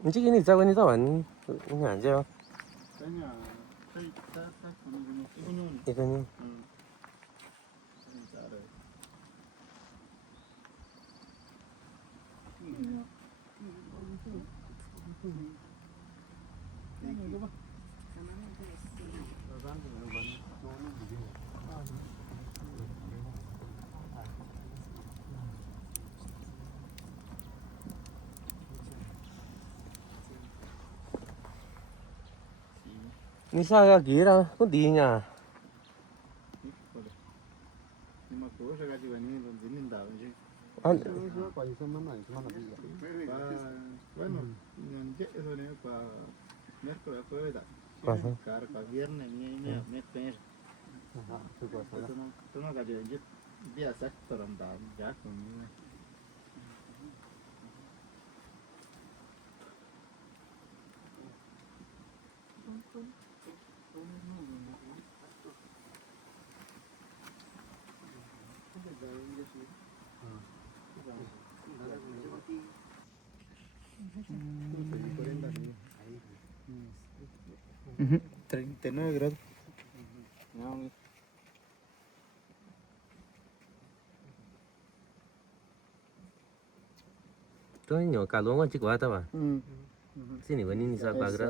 Ini ni tahu ni tahu ni aja. Tanya, saya ini ikunyo. Ikan Cara. ni saga kira kok dinya. Ni makuha sa gaji wani lo dinin daw nje. Bueno, nje eso ne pa miércoles jueves da. Car pa viernes ni me pen. Tú no gaji nje dia sector anda ya con ni. Uh 39 grados. No, Tôi nhỏ cả luôn chỉ quá tao à. Xin ni ni sa pagra.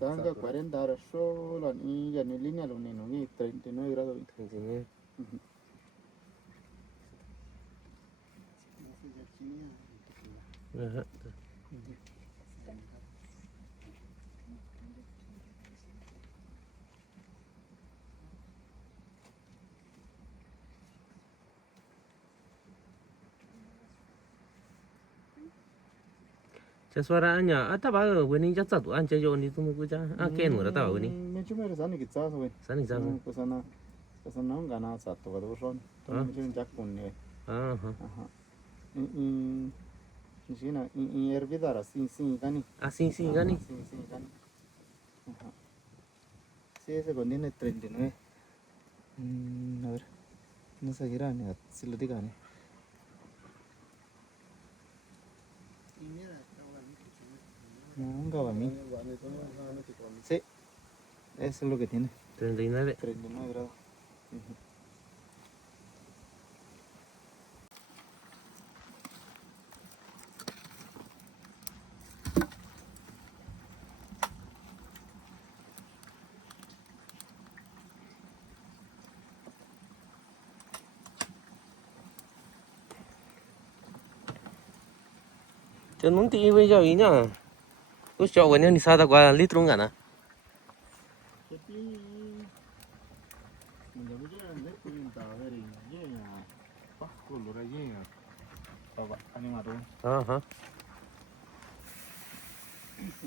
Sanga 40 horas solo y ya ni línea lo neno ni 39 grados. Enseñé. Ajá. Cha suaranya ata ba weni cha cha tu an cha yo ni tu mu cha a ke nu ra ta weni Me chume sani ki tsa so we. sani cha Kusana ngana sa to do son. Me chume jak kun ne. aha Aha. Sina hervidara sin gani. así sí gani Sin gani. Ajá. Sí, ese contiene 39. A ver. No se gira ni si lo diga ni. No, mí. Sí, eso es lo que tiene. 39 39 grados. cho nó tí bây giờ ý nhá cứ cho weni ni sa ta qua lít luôn cả na aha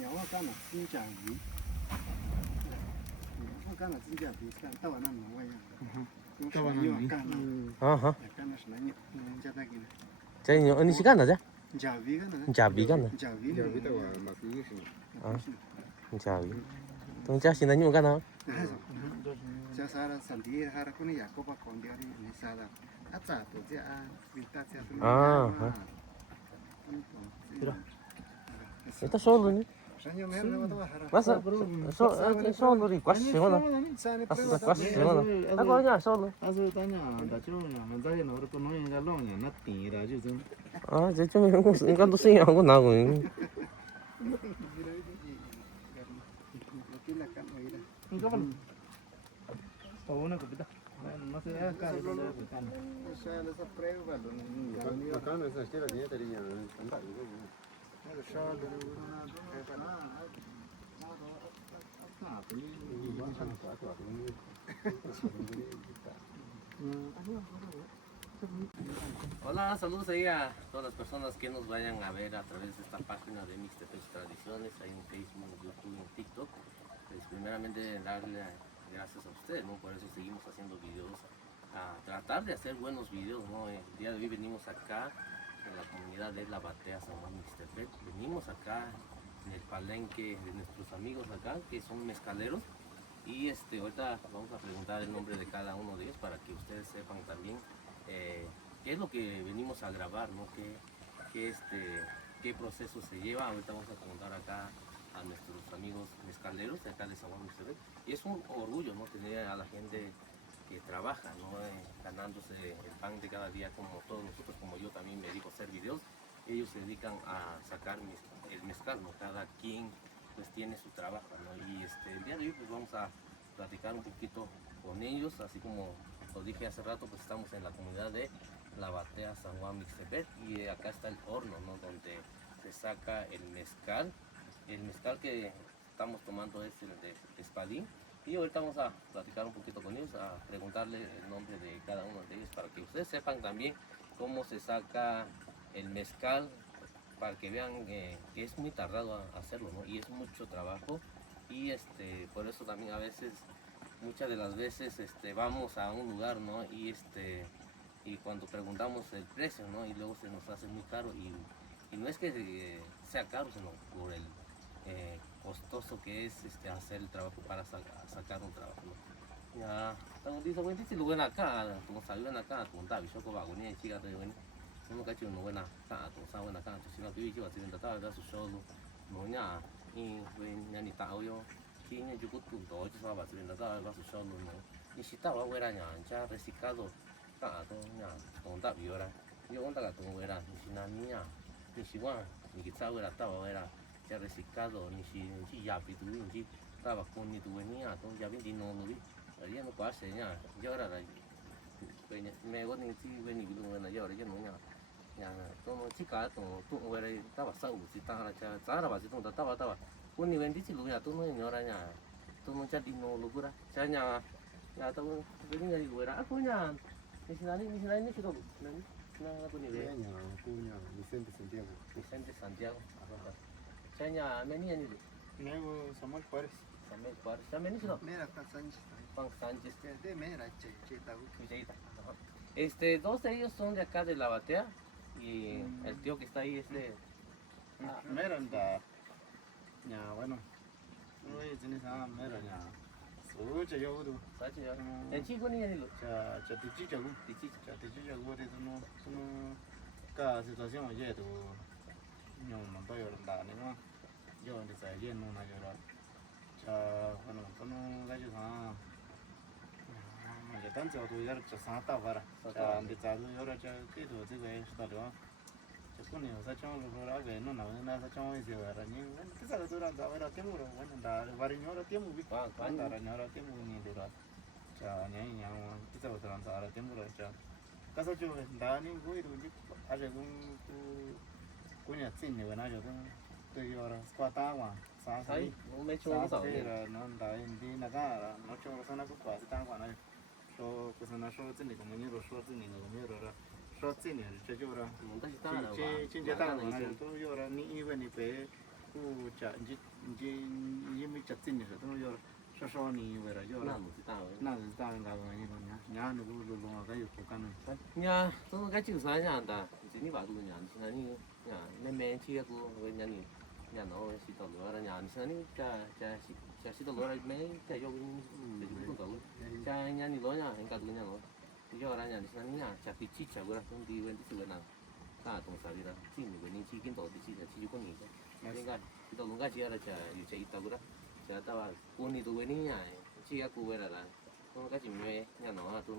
Yawa kana sinja yi. Yawa kana sinja yi kan tawa nan nan waya. Tawa nan yi kana. aha Kana shnanya njata kina. cha ni ni si kana cha Javi kana. jabi kana Javi tawa makini shi. jabi tong cha sin nyu kana Cha sara sandi hara kuni yakoba kondiari ni sada. Atsa to ja vinta cha. aha ito solo ni masa solo ri quasi semana hasta quasi semana ako nya solo Aso tanya da chu na manzai no ro no inga long ya na ti ra ju zun. ah je chung ngan to sin ako na ko Enggak kan? Tahu nak kita. Masih kan itu kan. Saya ada spray baru ni. Kan saya kira dia tadi yang entah itu. Ada shawl dulu. Hola, saludos ahí a todas las personas que nos vayan a ver a través de esta página de Mixtepec Tradiciones, ahí en Facebook, YouTube y en TikTok. Pues primeramente darle gracias a ustedes, ¿no? Por eso seguimos haciendo videos, a tratar de hacer buenos videos, ¿no? El día de hoy venimos acá en la comunidad de La Batea, San Juan Mixtepec. Venimos acá en el palenque de nuestros amigos acá, que son mezcaleros. Y ahorita vamos a preguntar el nombre de cada uno de ellos para que ustedes sepan también qué es lo que venimos a grabar, ¿no? qué proceso se lleva. Ahorita vamos a preguntar acá a nuestros amigos mezcaleros de acá de San Juan Mixtepec. Y es un orgullo, ¿no? Tener a la gente que trabaja, ¿no? Ganándose el pan de cada día, como todos nosotros, como yo también me dedico a hacer videos. Ellos se dedican a sacar el mezcal, ¿no? Cada quien pues tiene su trabajo, ¿no? Y el día de hoy pues vamos a platicar un poquito con ellos, así como lo dije hace rato, pues estamos en la comunidad de La Batea, San Juan Mixtepec, y acá está el horno, ¿no? Donde se saca el mezcal. El mezcal que estamos tomando es el de Espadín, y ahorita vamos a platicar un poquito con ellos, a preguntarle el nombre de cada uno de ellos para que ustedes sepan también cómo se saca el mezcal, para que vean que es muy tardado a hacerlo, ¿no? Y es mucho trabajo, y por eso también a veces, muchas de las veces vamos a un lugar, ¿no? Y cuando preguntamos el precio, ¿no? Y luego se nos hace muy caro, y no es que sea caro, sino por el costoso que es hacer el trabajo para sacar un trabajo, ¿no? Ya, estamos diciendo, bueno, si lo ven acá, como sabían acá, como está, yo como hago ni chica de bueno, no me cacho no buena acá, como saben acá, si no viví yo, si ven acá, da su show, no ya, y ven ya ni tao yo, si ni yo puto, yo sabía si ven acá, da su show, no, y si estaba fuera ya, ya reciclado, acá, ya, como está, yo era, yo onda acá, como era, ni si nada, ni ya, ni si bueno, ni que estaba era, ya reciclado, ni si ya pitu, ni si estaba con ni tu venía, todo ya vi no lo vi, ya no pasa ya, yo era la, me voy ni si ven ni lo ven yo, ya no ya, ya, todo chica, todo era estaba sau, si estaba ya, estaba ba si todo estaba, un ni ven si lo ya, todo no ya ya, todo ya di no lo cura, ya ya todo ven ni lo era, aku ya, ni si nada ni si lo, na aku ni ven, Vicente Santiago. Vicente Santiago, saya meni ni Luego Samuel Juárez. Samuel Juárez, saya meni sih Mira, Juan Sánchez. Juan Sánchez, De mera, che, Villeita. Dos de ellos son de acá de La Batea, y el tío que está ahí es de Mera anda. Ya, bueno. Uy, tienes mera ya. Sucha yo udo. Sachi ya. El chico ni lo. Cha tichicha gu. Tichicha. Cha tichicha gu de sunu ka situación ye tu ño no to yo nda ni no. Yo ni sa ye no na yo ra. Cha bueno, sunu ga yo sa. Ya tan cho tu yar cha sa ta vara. Cha ndi cha lu yo ra cha ti tu ti ge sta lo. Cha kuni sa chong lu ra ge no na sa chong ise ra ni. Ki sa tu ra da ra temu ro bueno da vari ño ra temu bi. Juan Da ra ño ra temu ni de ra. Cha ña ña ki sa tu ra da ra temu ra cha. Ka sa chu da ni gu ru ji a je gun ku nya tsin ni na jo tu yo ra kwa ta wa sa sa Ahí, no me echo sa un sa sabor. ra no da di na ga ra no chu sa na ku kwa sa ta wa na. Sho ku sa na sho tsin ni ko ni ro sho tsin ni ko ni ro ra. Sho tsin ni che jo ra. Monta si estaba la Chin je ta na tu yo ra ni i we ni pe ku cha ji mi cha tsin ni tu yo ra. Sho ni we ra yo ra. No, si estaba. Na zi ta nga ga ni ko nya ni lu lu ga yo ku kan. Ya, todo cái chữ sai nhà ta, chỉ ni bảo tu nhà, chỉ là ni nhà, nên men chia cô với nhà ni, nhà nó chỉ tao lừa ra nhà, chỉ là ni cha chỉ tao lừa ra mấy cha vô để chúng tôi cha nhà ni lừa nhà, anh cả tu nhà nó, thì vô ra nhà chỉ là ni nhà, cha bị chi cha bữa không đi bênที่ nào, cả tổng sản ra, chỉ ni bên chỉ kiến tổ thì chỉ có ni thôi, nên cái tao luôn cái chỉ là chaอยู่cha ít tao bữa, cha tao cô ni tu bên nhà, chỉ cái cô bên là, không cái chỉ mẹ nhà nó tu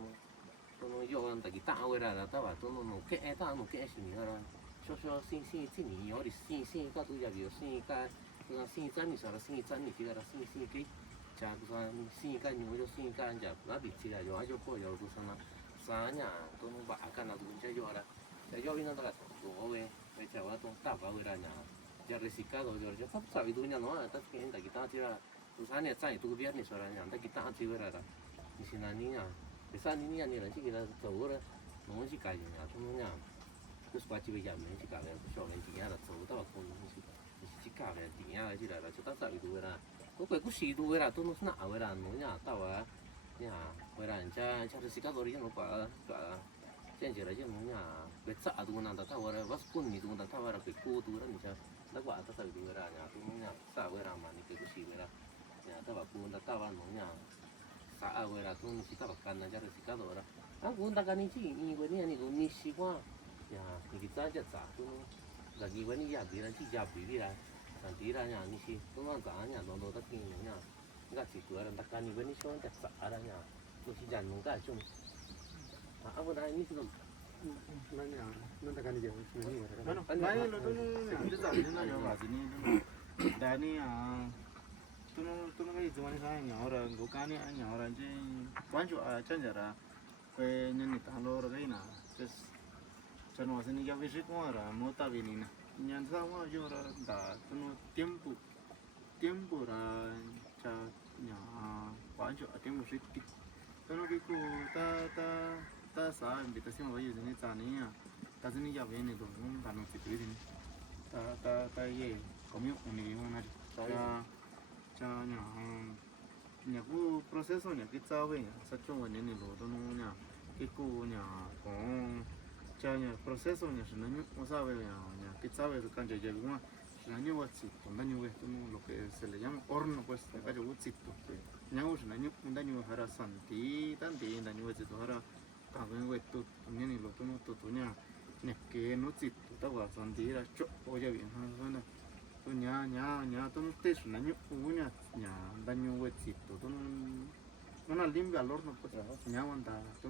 tôi yo ăn tại kita awal ra ta bảo tôi nó kẽ ta nó kẽ gì nữa cho xin ni yo đi xin các tôi giờ biểu xin cái xin chân thì sao là xin chân thì chỉ là xin cái cha cái xin cái nhiều cho xin cái giờ nó bị chỉ là yo cho cô yo tôi sana sa nhà tôi nó bảo cái nào tôi chơi yo ra chơi yo nó là đồ về bây giờ tôi tập vào ra nhà giờ reciclado yo yo sắp sabí tôi nhà nó tất nhiên tại kita chỉ là tôi sáng nay sáng tôi biết này sao là nhà tại kita chỉ về ra thì xin là ní nhà cái ni ni anh là chỉ cái tàu đó nó chỉ cái gì nhà chúng nó nhà cứ qua chỉ bây giờ mình chỉ cái là cho nên chỉ là tàu tao không chỉ cái là tiền nhà chỉ là cho tao tạo được là có cái cũng xí được là tôi nó nã vậy là nó nhà tao à nhà vậy là cha được xí cái đồ đi nó quả trên chỉ là chứ nó nhà cái xã được nó tao là vắt quân thì được tao là cái cô được đó mình cha nó quả tao tạo được là nhà tôi nó nhà xã vậy là mà cái cũng xí vậy là nhà tao bảo quân tao là nó nhà xã vậy là tôi chỉ tao cần là cho được cái đó à cũng ta cần chỉ ni vậy ni lo ni xí qua nhà thì cái giá chất giá tôi Lagi wani ya bira chi ya bira. Santira nya ni si. Tuma za nya do do ta tin nya. Nga si tu ara takani wani so ta sa ara nya. Tu si jan nung ka chung. Aku dah ini sudah. Nanya, nanti kan dia sini. Nanya lo tu ni, ada tak ni nanya apa sini? Dah ni tu ni zaman ni saya orang, bukan ni orang je. Wancu cenjara, kau ni tahu orang ni na. Just cenah sini jauh visit orang, mau tahu ni na. Yang sama je orang dah, tu tempo orang canya wancu tempo visit. Tu kiku ta sa invitación vaya sini tani ya. Ta sini ya viene tu, ta no se puede ni. Ta ye, kami uni mana ni. Nya ku proseso nya kita we nya, sacung wane ni lo tu nya, kiku nya kong, nya proseso nya sebenarnya masa we nya kita we tu kan jadi gua, sebenarnya wajib, tanda we tu lo que se le llama horno pues, kaca wajib tu. Nya sebenarnya tanda harus santi, tanti tanda wajib tu harus kageng we tu, ni lo tu nya, que no chit tu tawa santi ra chok oja bien ha tu nya tu te sebenarnya punya nya tanda we chit tu una limpia al horno pues, nya wanda tu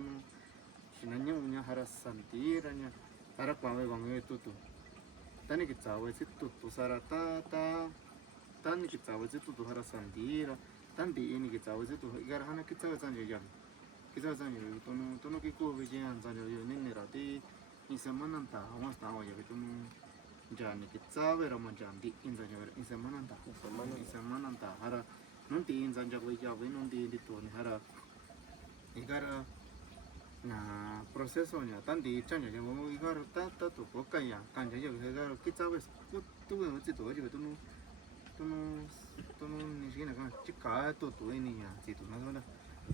sebenarnya harus santi ra nya, harus kageng tu. Tani kita we chit tu sara tani kita we chit tu harus santi ra, tanti ini kita we chit tu, igar hana kita we santi jam. Kita santi tu kiku vijian santi ni ni rati ni semana ta awas ta ya itu jani kita we ramon janti in santi in semana ta hara nanti in santi we ya we nanti di tu ni hara igar na prosesonya tanti canya ya mau igar ta tu pokai ya kan jadi igar kita we tu we mesti tu aja tu ni sih nak cika tu ini ya situ nak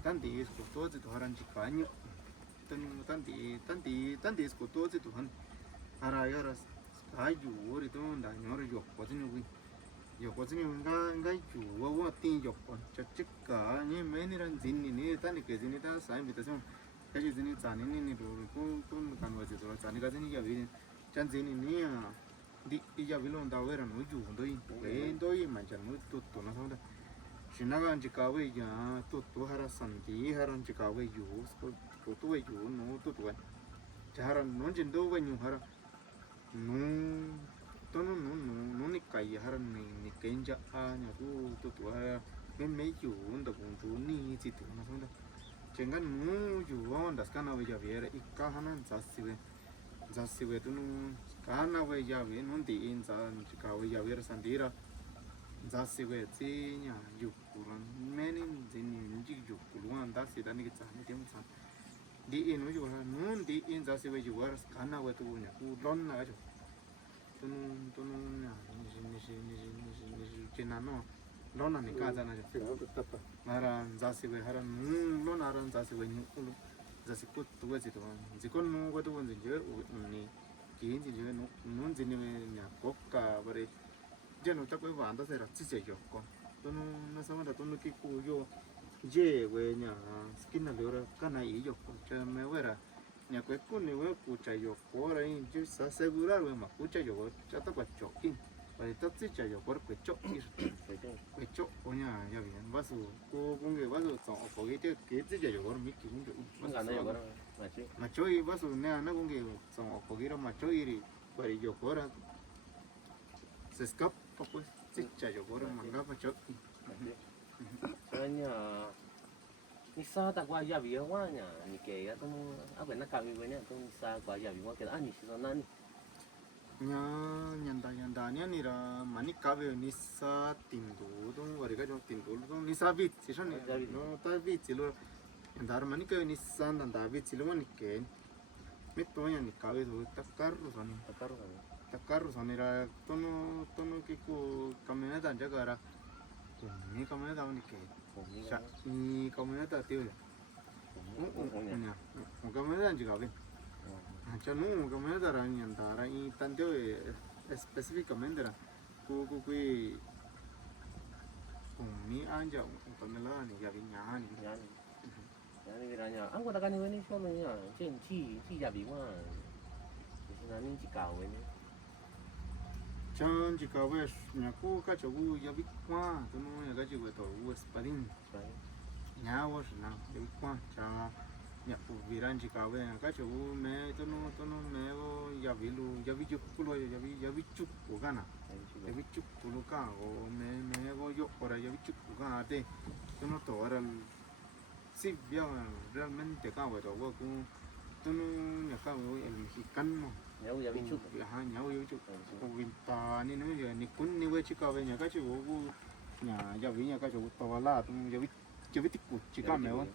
tanti es kutu itu haran cikanyo, tanti es kutu itu han hara kayu itu ndak nyor yok sini enggak juwa tin yok cecika ni meniran sini ni tanti ke sini ta saya invitación kaji sini tani ni dulu kun kan wajib tu tani kaji ni ya bin can sini ni ya di ya bilon da wera no ju doi macam itu tu na sama Shinagan Chikawe ya tu haran santi haran Chikawe use tu we you no tu haran no jindo we you haran no ni kai haran ni kenja anya tu ha me you unda kunju ni situ na sonda chengan no you on das kana we ya viera ikka hanan zasiwe tu kana we ya we no di in san Chikawe ya viera sandira zasiwe tsinya yukuran menin zini nji yukuluan dasi dani kita ni tiempo di inu juga nun di in zasiwe juga karena waktu punya kulon aja tunun ya ni cenano lona ni kaza aja haran zasiwe haran lon haran zasiwe ni ulu zasikut tuwa situ zikon nu waktu pun zinjir ni kiin zinjir nun zini nya koka bare Jeno ta kwe wanda sera tsitse yoko. Tono nasama da tono kiku yo je we nya skin na lora kana I yoko. Cha me wera nya kwe kuni we kucha yoko ra in ju sa segurar we ma kucha yoko cha ta kwa chokin. Pa ta tsitse yoko kwe chokin. Kwe chok onya ya bien. Basu ko kunge basu tsong ko ge te ke tsitse yoko mi ki kunge. Ngana yoko ma choi basu ne ana kunge tsong ko ge ra ma choi ri pari yoko ra se escapa pues chicha yo por manga pa chok soalnya nisa tak gua ya biar wanya ni kayak tu apa nak kami punya tu nisa gua ya biar kita ani sih sana ni nyanda ni ra mani kabe nisa tindu tu warga jo tindu tu nisa bit sih sana no ta bit silo nyanda mani kabe nisa nanda bit silo mani ke metonya ni kabe tu takar sonera tono kiku camioneta jaga ni camioneta unike ni camioneta tío ya un camioneta juga ben chanu camioneta rani andara y tanto específicamente era ku ni anja un camioneta ni ya vinya ni yani biranya aku tak kan ini soalnya cinci ya biar di sini ni cikau ini chan chỉ có về nhà cũ các chỗ cũ giờ biết qua tôi nói nhà các chỗ về tổ về spadin nhà vào rồi nào giờ biết qua cha nhà phụ vì rằng chỉ có về các chỗ mẹ tôi nói mẹ giờ biết luôn giờ biết chụp luôn giờ biết chụp của cái nào giờ biết chụp của lúc cả mẹ vô dụng ở đây giờ biết chụp của cái thế tôi nói tổ là xí biếng realmente cao về tổ cũng tôi nói nhà cao về el mexicano nhau giờ biết chút nhau yêu chút cũng ta nên nó giờ ni cũng ni về chỉ có về nhà cái chỗ nhà giờ vì nhà cái chỗ to là tôi giờ biết tích cực chỉ có mấy con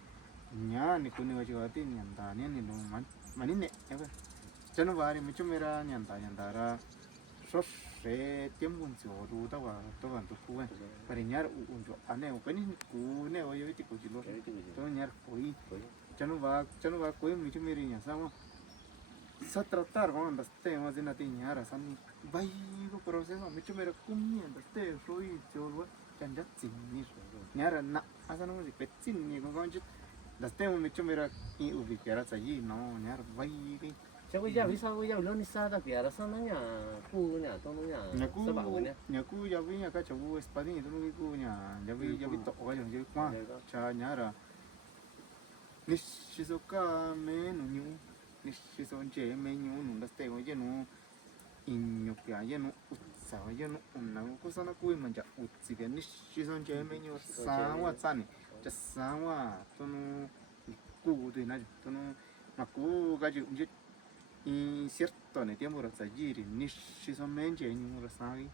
nhà ni cũng ni về chỗ thì nhà ta nên ni nó mà ni nè em cho nó vào thì mình chúng ra nhà ta ra sốt sẽ tiêm quân chỗ đủ tao vào tụi cô và thì nhà uống chỗ anh này cái ni cú này ở giờ tích cực chỉ luôn tôi nhà coi cho nó vào coi mình chúng mình nhà sao se tratar con las temas de natiñara san vai go proceso me chumera comiendo te soy cholo canja tinni nyara na asana mo ke tinni go gonjit las temas me chumera y ubicara allí no nyara vai đi chắc bây giờ vì sao bây giờ lớn đi xa đặc biệt là sao nó nhà khu nhà tôi nó nhà sao bảo nhá nhà khu giờ với nhà cái chỗ espadin tôi nói khu nhà giờ với tổ cái chỗ qua cha nyara nishizoka me no nyu si son che me nyu no das te oye no inyo que aye no utsa oye no una cosa na kui manja utsi que ni si son che me nyu sawa tsani cha sawa to no ku de na to no ma ku ga ji unje in cierto ne tiempo ra tsajiri ni si son men che nyu ra sai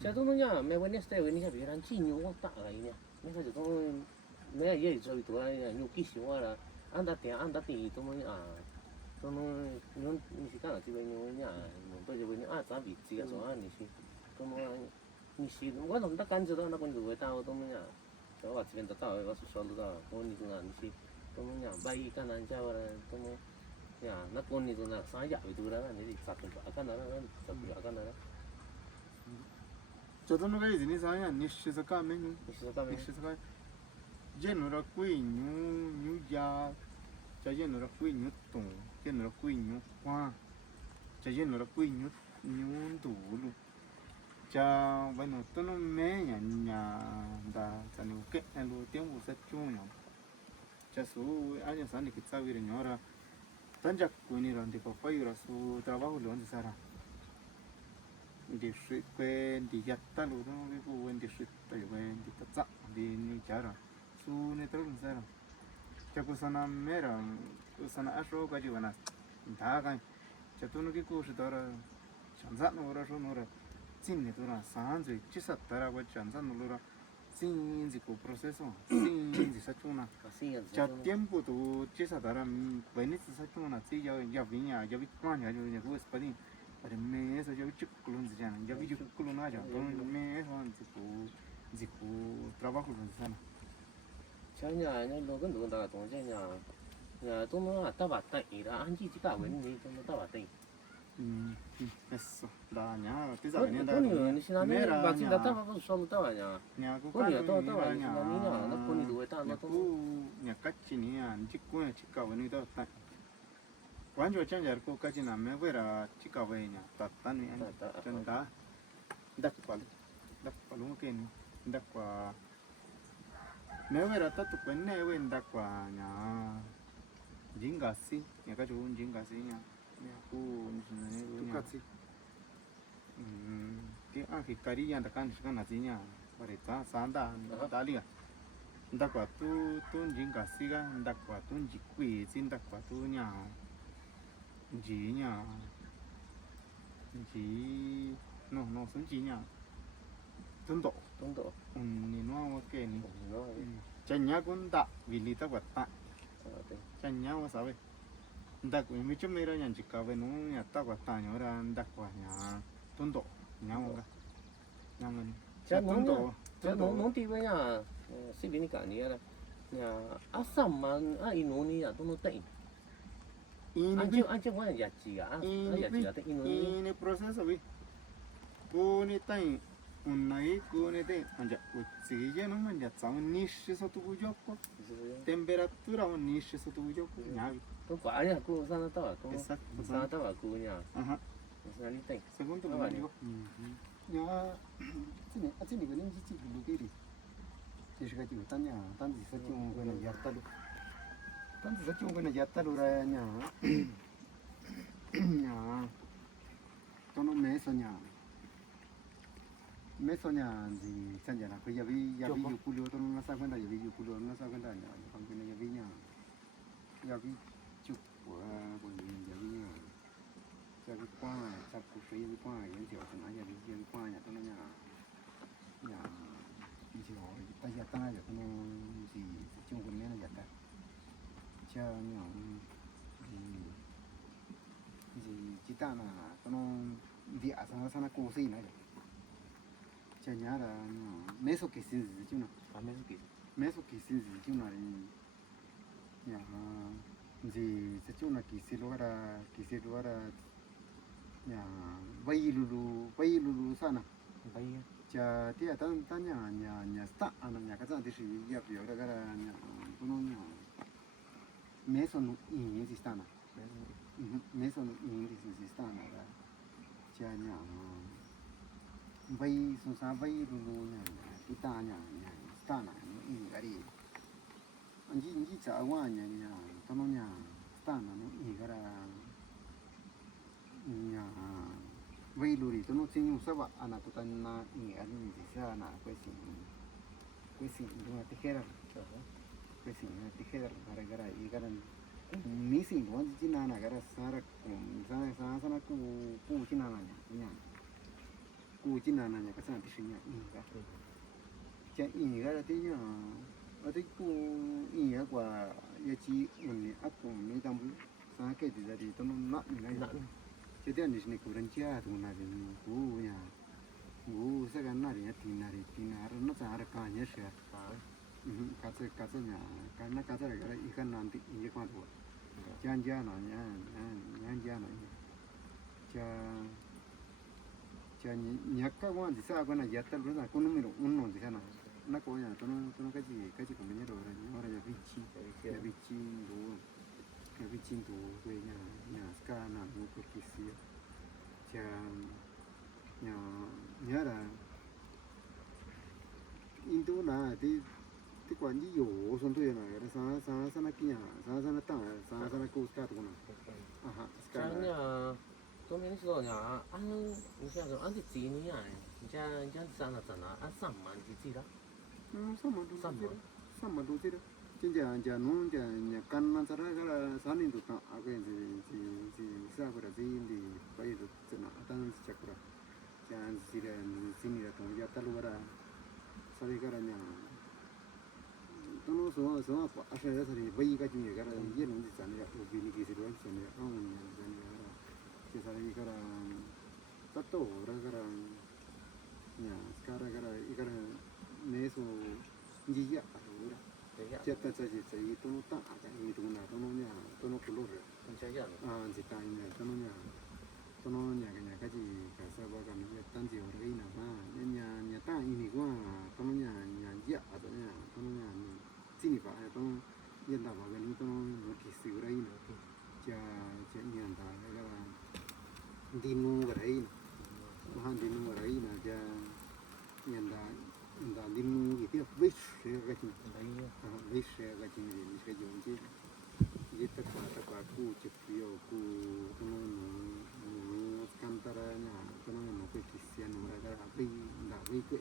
cha tôi nó nhà mẹ vẫn este vẫn nhà bị ran chi nyu quá tạ này nè mấy cái tôi mẹ ấy rồi tôi nyu kí xíu là ăn đã tiền tôi nói tôi nói những cái nào chỉ với nhau nhá tôi chỉ với nhau giá vị trí cái số anh thì tôi nói thì nó cũng đã cắn cho nó còn được với tao tôi nói cho vào chuyện tao vào số số đó tôi nói là thì tôi nói bay cái này cho tôi nói nó còn thì là sáng dậy từ đó là thì sạch được cái đó sạch được cái đó cho tôi nói cái gì nữa sao ni si so ka me nyu ni si so ka je no ra kui nyu ya cho je no ra kui nyu tong je no ra kui nyu qua cho je no ra kui nyu tu lu cha bueno tôi nó mẹ nhà da cha ni ke lu tiempo sa chu no cha su años antes que estaba viendo ahora tan ya cuini ron de papá y su trabajo lo donde sara de su que de ya ta lu no que buen de su ta buen de ta de ni chara su ne tro sara cha ko sana mera sana asho ka ji wana da ga cha tu no que ku su dara chanza no ra so no ra sin ne tu ra san ji chi sa ta ra ko chanza no ra sin ji ko proceso sin ji sa chuna cha tiempo tu chi sa ta ra ven ni sa chuna si ya viña ya vi kwanya yo ne ko spadi para me eso ya vi chukulun ji ya vi chukulun na ya me eso ji ko trabajo lo sana cha nhà nó gần được là tổng nhà nhà tôi nó là tao bảo tẩy là anh chỉ cả vấn đề tôi nó tao bảo tẩy eso da nya ti sa có ne da nhiều ni xin anh bảo xin tao có số tao à nhà nya ko có nhiều tao là xin anh nhà nó có nhiều đuổi tao nó ku nya ka chi ni ya chi ku nya chi ka ni da ta quan jo chen jar ko ka chi na me vera chi ka ve nya ta ta ni an chen da dak pa lu ke ni dak pa me vera ta tu pen ne wen dak pa nya jingasi nya ka ju jingasi nya ku ni tu ka chi cái khi cari yang tekan sekarang nasinya mereka sanda dalia ndak waktu tu jing kasih kan ndak waktu jikui ndak waktu nya ji no sun ji nya tundo ni no ke ni chanya kun tak vili tak wat chanya wa sabe ndak mi chumera yang jika ve no ya tak wat ta nyora ndak wa nya tundo nhau cha nó thì với nhà xí bên cả này là nhà áo sầm mà inu ni à tôi nó tẩy anh chưa có nhà chị à nhà chị là tẩy inu ini proceso vi cô ni tẩy un này cô ni tẩy anh chắc chỉ cái nó mình chắc xong niche sao tu bujok ko temperatura un niche sao tu bujok ko nhà vi tôi quả nhà cô sang tao à cô sang tao à cô nhà 무슨 아니 땡. segundo Ah, lo vale. digo ya tiene que ni chichi lo que eres si es que tío tanya tan si se tiene bueno ya está lo tan si se tiene bueno ya está lo ra nya nya tono me soña si sanya la que ya vi yo culio tono no sa cuenta ya vi yo culio no sa cuenta nya aunque no ya vi nya ya vi chụp của ya vi cho cái qua chặt củ phí cái qua cái tiểu thì nói giờ đi cái qua nhà tôi nó nhà đi chiều tay giờ tay giờ nó gì chung quanh nó giờ ta cho nhỏ gì chỉ ta là nó địa sang nó cố gì này cho nhà là mấy số cái gì chứ nào 아, 매수 기. mấy số cái gì chứ nào nhà gì sẽ chung là cái gì đó là nhà vay lulu sana 바이. cha tia tan nhà sta nhà cái gì thì ya biểu ra cái nhà nó nhà mấy số in gì sana mấy số in gì sana là cha nhà vay số sa vay lulu nhà kita nhà sana in cái gì anh chỉ trả qua nhà nó nhà sana nó in cái nhà vay lù thì nó xin sao vậy anh tụi anh nghĩ anh gì sao anh quay xin đúng là tijera quay xin tijera gara y gara mi xin đúng là chỉ là gara sara cu chỉ là nhà cu chỉ là nhà cái sao thì xin nhà y gara thì nhà ở đây cu y quả ya chỉ mình áp cùng mấy tấm sáng cái gì thì nó nặng này chứ thế này cô đơn chia tụi này thì cú sẽ cái này thì nó sẽ ra cả nhớ sẽ cá sẽ nhà cá sẽ cái ý cái nan thì ý quan trọng chăn gia nó nhà cha nhà các quan thì sao cái này giá tao là con número uno thì sao nó có nhà tôi cái gì của mình rồi nó là vị trí đồ cái vị trí đồ về nhà ska là một cái gì cha nhà nhớ là Indo là thì quản lý nhiều son tôi là cái sa nó kia sa nó tăng sa nó cố ska tôi nè ska 자냐. 좀 있어냐. 안, 이제 좀 안지 지니야. 이제 산나잖아. 안 산만 지지라. sama đồ chứ đó 진짜 농자 약간 나라가 산인도 다 아게 지 사고라 지인디 바이도 잖아 아단 시작으로 jan siran sinira to ya talwara 사리가라냐 또는 소 아셔야 사리 바이가 중에 가라 얘는 있잖아요 오비니 기시로 했잖아요 아무는 아니라 제사리 가라 따또 오라가라 냐 스카라가라 이가라 내소 이지야 오라 제타 자지 자이 또는 딱 아가 이도나 또는냐 또는 불로를 괜찮지 않아? 아 지타이네 또는냐 또는 그냥 가지 가서 봐가 몇 단지 오르기나 봐 냐 땅 이니고 또는냐 냐 아도냐 또는냐 진이 봐 또는 연다 봐가 니 또는 이렇게 쓰그라이나 자 년다 내가 디누 그라이나 한 디누 그라이나 자 년다 디누 이게 위스 같은 위스 같은 게 좋은지 이게 딱 ку чепио ку kantaranya tono no ke kisian mereka api ndak wike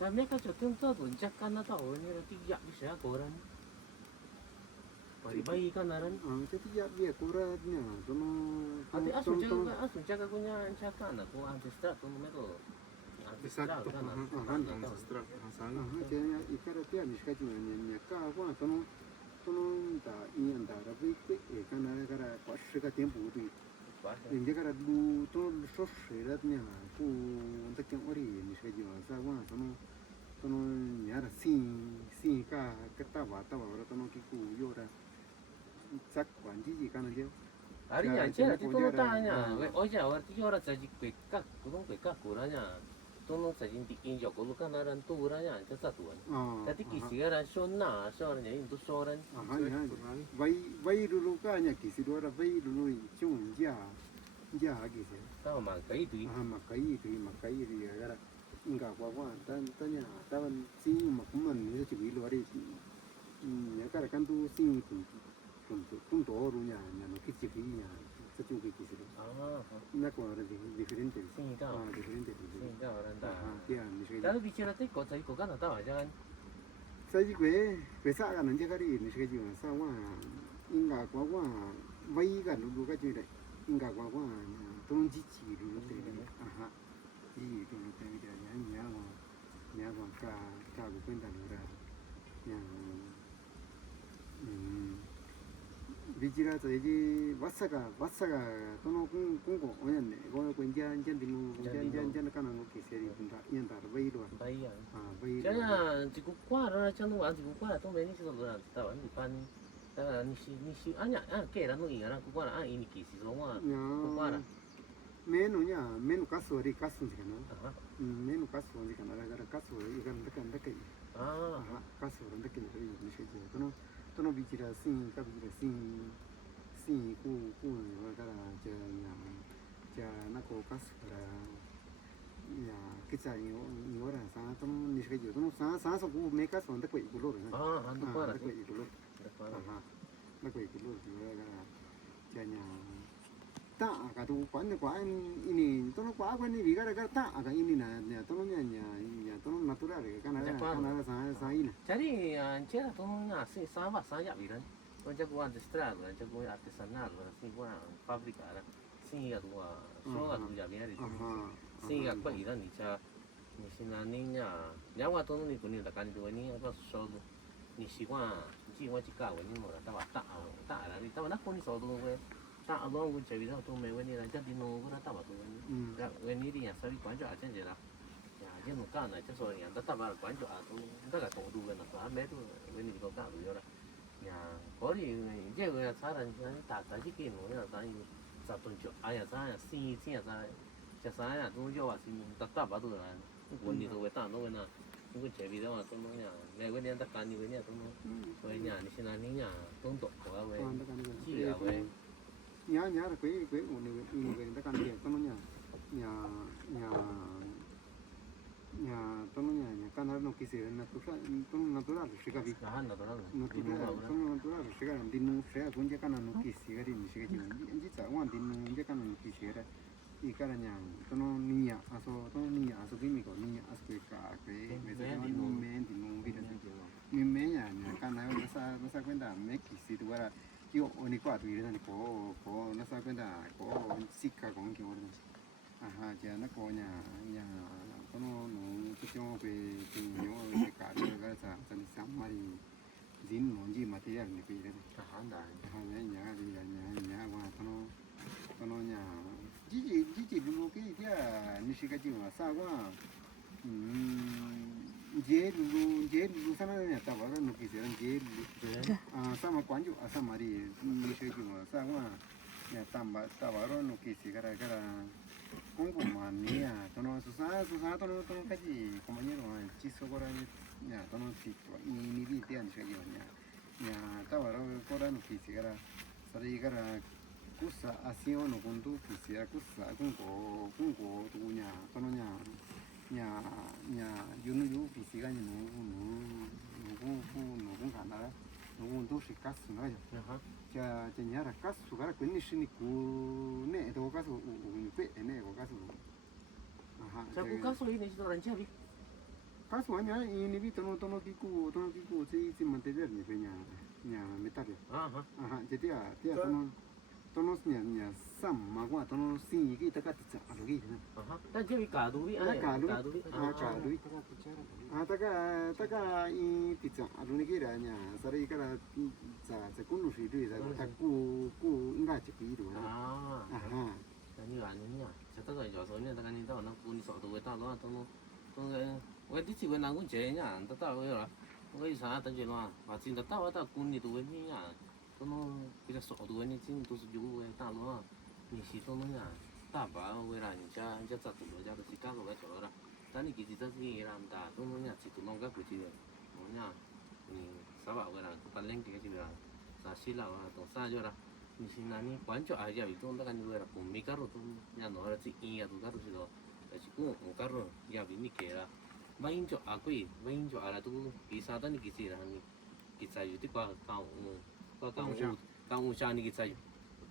tapi kan jodoh tuh tunjak kan atau ini nanti ya bisa koran bayi kan naran jadi ya dia korannya tono tapi asun jaga punya jaga anak tuh ancestral tuh mereka ancestral kan ancestral sana jadi ikara dia miska cuma nyaka apa tono da iyan da wike kana kara kwashika tempo tu 인제 가라 루도 소스라냐 고 어떻게 어리 미세지 와서 또는 야라 신가 그따 왔다 와라 또는 기고 요라 작 관지지 가는데 아니야 제가 또 따냐 왜 어제 어디 요라 자지 꽤 그런 꽤 고라냐 또는 사진 찍긴 저걸로 가나란 또 그러냐 저 사도원 tapi kisiran sona soalnya itu soran vai lulu ka nya kisi dora vai lulu chungja ya aquí se tao mà cái tùy makai thì gara inga kwa tanya taban sin makuman ni se chigi lo ari ya cara cantu sin punto oro nya no kichi nya se chu ki se à na ko diferente xin tao diferente xin tao là ta ya ni se tao bị chơi tích có thấy có cái nào tao ở cho anh sai ji kwe sa ga nan je gari ni se ji sa wa inga kwa vai ga lu ga ji de inga kwa ton ji chi lu de aha ji to lu de ya ka ku kwenda no ra ya 비지라 저기 왔사가 또는 공고 오년네 이거 권장 전딩 가는 거 기세리 분다 연다로 왜이로 bay à 왜이로 cái là chỉ có qua đó cho nó ăn chỉ có qua tôi mấy cái rồi tao ăn thì pan tao là ni si anh nhá kể là nó ý là có qua là anh kỳ gì giống à có qua là 메뉴 가스리 가스인지가나 à 메뉴 가스인지가나 라가 가스 이건 ndaka à 가스 ndaka 이 미세지 또는 비지라 신 가비지라 신 구 와가라 자 나고 가스라 야 기차니 이거라 사 또는 미세지 또는 사서 구 메가스 ndaka 이걸로 à ăn có qua là ndaka 이걸로 qua là ndaka 이걸로 와가라 자냐 ta cả tu quán quá ini tôi nó quá quen đi vì cái ta cả ini là nhà tôi nó nhà tôi nó natural cái này sai này jadi chết là tôi là sinh sáng và sáng vậy đấy tôi chắc qua industrial rồi chắc qua artisanal rồi sinh qua fabrica rồi sinh cáitua số là tu giả biến rồi sinh cái quậy đó thì cha你现在你呀，你话东你过年大家你多你不少多，你习惯，你我去搞你么了，他话打了，你他话那过年少多个。ta lo cũng chơi đâu tôi mấy cái này là chắc đi nô cũng đã bảo tôi cái này thì nhà sao đi quán chỗ ở trên vậy là nhà cái một cái này chắc rồi nhà ta bảo quán chỗ ở tôi tất cả tổ đủ lên là quá mấy tôi cái này có cả đủ rồi nhà có thì cái người ta là ta cái cái nó là ta như sao tôi chỗ ai là sao xin là sao chắc sao là tôi cho xin ta bảo tôi là quần thì tôi ta nó cái nào tôi chơi video mà tôi nói nhà mấy cái này ta cần như cái này tôi nói với nhà thì xin là những nhà tôi tổ của cái chỉ là cái nhá là quế một người ta cần tiền tôi nó nhà tôi nó nhà căn nó nó kisi là tôi nó tôi là sự cái việc nó tôi là sự cái làm tin nó sẽ cũng chỉ căn nó kisi cái gì sự cái gì chỉ sợ quan tin nó chỉ căn nó kisi cái ý cái là nhà tôi nó nia aso cái mình có nia aso cái bây giờ nó men thì nó biết được mình men nhà căn này nó sa quên đã mấy kisi tôi là io ogni quadro in realtà có nó sao cái là có sika có kiểu đó à giờ nó có nhà có nó cái chỗ về cái nhỏ cái cả cái sao thành sáng mai dính món gì mà thế là cái đấy nhà qua có nó nhà chỉ luôn cái như cái gì mà sao quá dễ lu sana nhà ta bảo là nó cái gì dễ sama quán chỗ sama đi như thế chứ mà sao mà nhà ta bảo là nó cái gì cái công cụ mà nè tao nó số sa tao nó cái gì không bao nhiêu rồi chỉ số cái nhà tao nó chỉ ni đi tiền cái gì nhà ta bảo là có là nó cái gì cái sari cái kusa asio nó cũng tu cái gì kusa cũng có tu nhà tao nó nhà yu cái gì cái nó cũng cả đó nó cũng tu sĩ cắt nữa cha nhà là cắt số cái quyển này xin cú nè đâu cắt số quệ nè có cắt số cha cú cắt số này chỉ là chơi cắt số nhà ini bi tono cái cú chỉ mình thấy được như nhà metal jadi dia tono nhà sam mà qua tono xin cái tất cả tất cả rồi cái ta chơi cả đuôi tất cả in pizza rồi cái là nhà sau đây cái là sẽ cũng đủ rồi là ta cu应该chỉ cái rồi như vậy nhỉ chắc tất cả giờ số này tất cả những đó nó cũng sợ tụi ta đó tôi cái chuyện nào cũng chơi nhá tất cả rồi cái啥等于咯把钱tất cả ta cũng đi tụi nhá tôi nó cái là sợ tụi nhá chính tôi sử dụng cái ta đó你是说那样大把为了人家咋做人家都是干过来做了，但你其实这是个人大，都那样是都弄个回去的，我讲你啥把为了把冷这个就了，啥洗了啊，都啥就了， ni si nani cuánto allá vi todo acá ni era con mi carro tú ya no era si y a tu carro si lo es un carro ya vi ni que era va incho a qui va incho a la tu quizá tan ni quisiera ni quizá yo te qua un cha ni quizá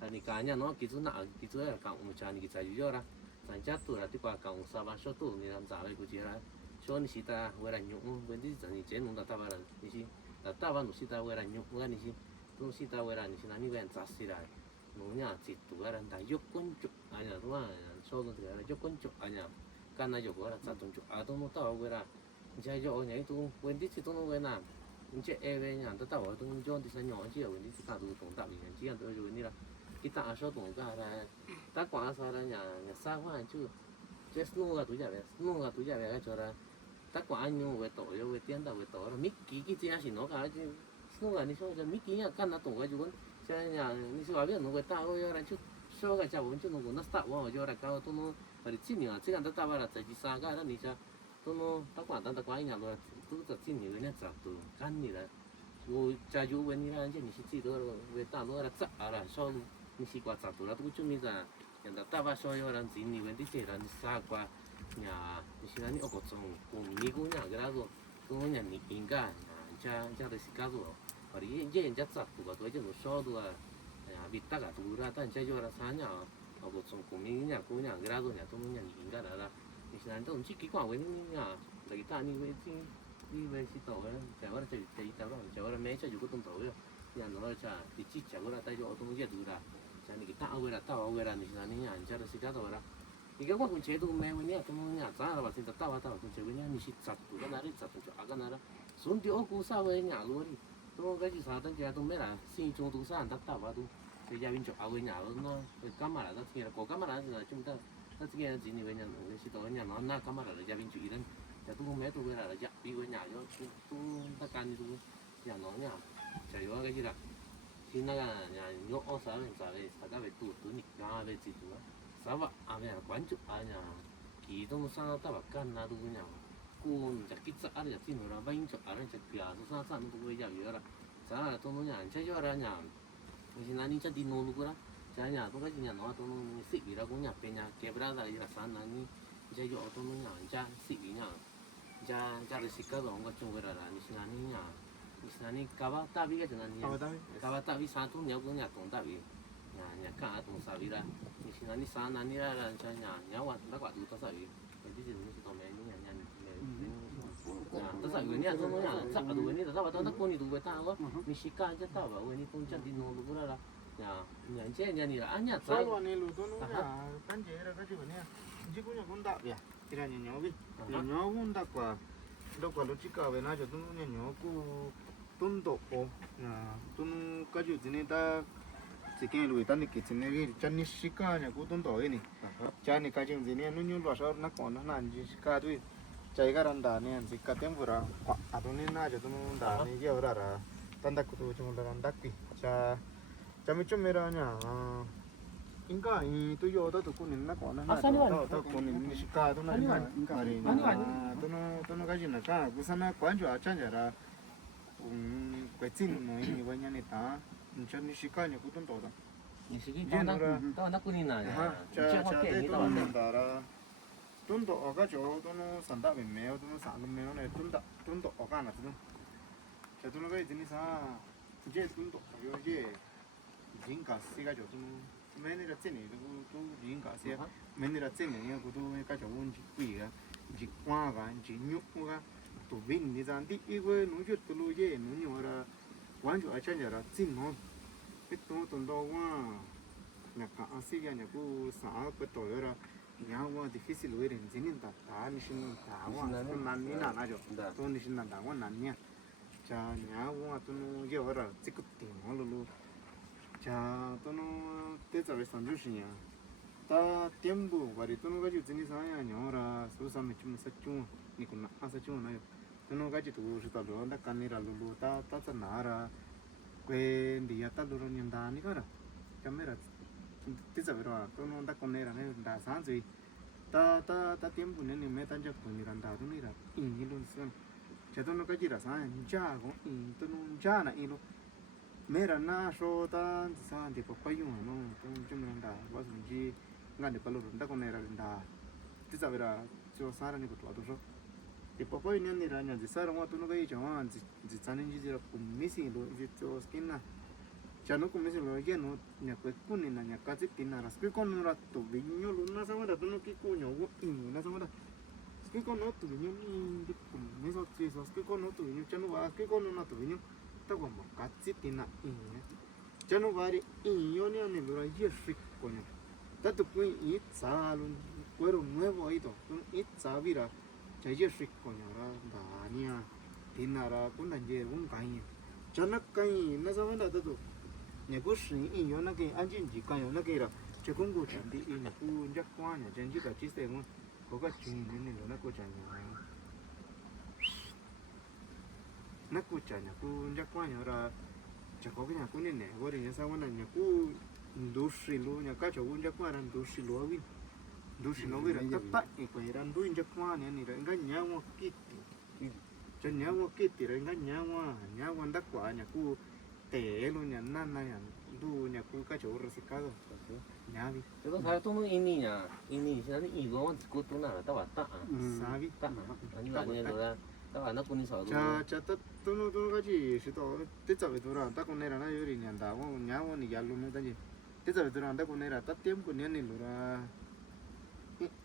ni caña no quizá na quizá era qua un cha ni quizá yo era san cha tu la ti qua qua un sa ba sho tu ni lam sa le ku chi ra sho ni si ta era nyu ven di ni che no ta ba ni si ta ba no si ta era nyu ni si tu si ta era ni si na ni ven sa si ra nunya situ era nda yo concho aña tua solo te era yo concho aña cana yo era sa tuncho a tu no ta era ya yo nhảy tu quên đi thì tu no quên à che e ve nya ta ta wa tu jo di sa nyo chi quên đi ta tu tong ta bi chi an tu yo ni la ki ta so tong ka ra ta kwa sa ra nya nya sa wa chu che snu ga tu ya ve ga cho ra ta kwa anyu we to yo we tian da we to ra mi ki chi a si no ka chi snu ga ni so ja mi ki nya kan na tong ga ju nya ni so ga no we ta o yo ra chu so ga cha won chu no na sta wa yo ra ka tu no pa ri chi ni a chi kan ta ba ra cha ji sa ga ra ni cha tu no ta kwa nya lo tu ta chi ni we na cha tu kan ni la wo cha ju we ni ra je ni si chi do we ta lo ra cha ra so ni si kwa cha tu la tu chu mi za ya ta ba so yo ra ji ni we di che ra ni sa kwa nya ni si na ni o ko chong ku mi ku nya ga do tu nya ni in ga cha de si ka do pa ri je cha cha tu ba tu je no so do ya vi ta ga tu ra ta cha yo ra sa nya o ko chong ku mi nya ku nya ga do nya tu nya ni in ga ra你现在都唔知几寡位你啊，嚟打你位先，你位是到嘅，就我哋就到啦，就我哋咩就如果東到嘅，人攞就啲支就我哋帶咗我東一度啦，就你打位啦，打位啦，你現在你人家都是家到啦。而家我同車都咩位呢？咁人咋啦？話先就打同車位呢？你是雜度嘅那啲雜度就阿個那啦，順啲我估啥位nhà luôn đi，都嗰啲啥等嘅都咩啦，先做到啥人打話都，就入邊做阿位nhà luôn咯，今日啦，得聽啦，過今日啦就中得。那这个今年为人，是到人家那干嘛了？家边住人，家都没都回来了，家比回家要都他干的都人老人，就有个是啦，是那个人有20人啥的，啥个为多你家为记住啊，啥话阿们关注阿呀，其中啥大把干那都人，过你家几只阿人进来了，万一就阿人就别都啥啥都会要有了，啥都能人，这就人家，就是那你这地弄路过啦。Chanya tu cái nhà nó tu nó xịt vì đó cũng nhà bên nhà kẹp ra là sáng là ni cha yo tu nó nhà cha xịt vì nhà cha được xịt cái đó có chung với là ni xin anh nhà ni xin anh kaba ta vì cái chuyện này kaba ta vì sáng tu nhau cũng nhà tổng ta vì nhà cả tổng sa vì là ni xin anh sáng anh ra là cha nhà quan bác quan tu ta sa vì cái gì nó sẽ tao mẹ ni nhà ta sa vì nhà tu nó nhà chắc là tu ni ta sa ta con ni tu với ta đó ni xịt cái cha ta bảo với ni con cha đi nô lu ra nhà chế nhà này là anh nhà sai luôn này luôn tôi nói là tan chế ra cái chuyện này chỉ có nhà con đạp vậy thì là nhà nhỏ đi nhà nhỏ con đạp qua đâu qua lúc chỉ cả về na cho tôi nhà nhỏ cu tuân độ tuân cái chuyện này ta chỉ cái lùi ta này cái chuyện này chân ní shika nhà cu tuân độ ấy nè cha này cái chuyện này nó như loa sao nó còn nó làm gì shika thôi chạy cái rắn đá này shika tem vừa ra tôi nên na cho tôi đá này giờ ra tan đắc tôi cho nó đắc đi cha chăm chút mấy ra nhá, inga ini tu yo tu tu kunin na kau na, tu kunin ni sika tu na inga ni, tu na kaji na ka, kusana kuan jo acan jara, kucing no ini banyak ni ta, macam ni sika ni kutun tu ta. Ni sika tu nak kunin na, cak tu tu dara, tu tu oka jo tu no sanda memeo tu no sanda memeo ni tu tu oka na tu, cak tu na kaji ni sa, je tu tu yo je. Riêng cả xe cái chỗ mấy này là trên này tôi riêng cả xe mấy này là trên này của tôi cái chỗ muốn chỉ quỷ à chỉ qua cái chỉ nhục cái tụ vinh đi ra đi cái núi chuột tụ lôi dê núi nhiều là quán chỗ ở trên nhà là chín ngon cái tôi tuần đó qua nhà cả xe cái nhà cô xã cái tuổi là nhà qua thì khi xí lối đến chín年ta ni xin ta qua nan ni nan ajo tôi ni xin nan ta qua nan nha cha nhà qua tôi nó giờ là chỉ có tiền ngon luôn cha tôi nó tết giờ sản xuất gì à ta tiêm bù và để tôi nó cái chuyện gì sao nhá nhỏ là số sản phẩm sát chung ni cũng là sát chung này tôi nó cái chuyện tôi sẽ tạo ra cái này là lulu ta sẽ nã ra quên đi ta lulu nhân đàn này cơ rồi camera tết giờ rồi tôi nó đã con này là này đã sáng rồi ta tiêm bù này mấy tan chắc cũng như là đào tôi này là in luôn xem cha tôi nó cái gì là sao cha cũng in tôi nó cha là in luôn mera na so ta sa de papayu no tum da was ji ngane palo da con era da ti savera so sara ni ko to so de papayu ni ra nya de sara mo tu no ga jama ji tsanin ji ra missing lo ji to skin na cha no come se lo ya no nya ko kun na nya ka ti na ra spi con ra to vigno lo na sa ma da no ki ko nyo wo na sa ma da spi con no to vigno ni di me so ti so spi con no to vigno cha no va spi con no to vigno como cachitina ya no vale y yo ni a ni lo ya rico coño tanto que y sal un cuero nuevo ahí todo y sabira ya ya rico coño ra dania dinara con danger un caño ya no caño no saben nada todo ne ko shi y yo na que anjin ji caño na que era che con go chandi y ne ku ya cuanya janji ka chiste mo ko ka chin ni lo na ko chanya na ku chanya ku ya cuanya ra cha ko nya ku ni ne wo ri sa wana nya ku ndushi lu nya ka cha un ya kwa ran ndushi lu wi ndushi no wi ra ta ta e ko ran ndu ya kwa ni ra nga nya mo kiti cha nya mo kiti ra nga nya wa nda kwa nya ku te lu nya na na ya ndu nya ku ka cha ur si ka do nya vi Pero sabes tú no ini si nani igo wan ku tu na ta wa ta sa vi ta ani wa ni lo da ta wa na ku ni so lu cha ta tu no ga ji shi to te cha ve tu ra ta ko ne ra na yo ri nya da wo nya wo ni ya lu no da ji te cha ve tu ra ta ko ne ra ta tem ko ni ni lu ra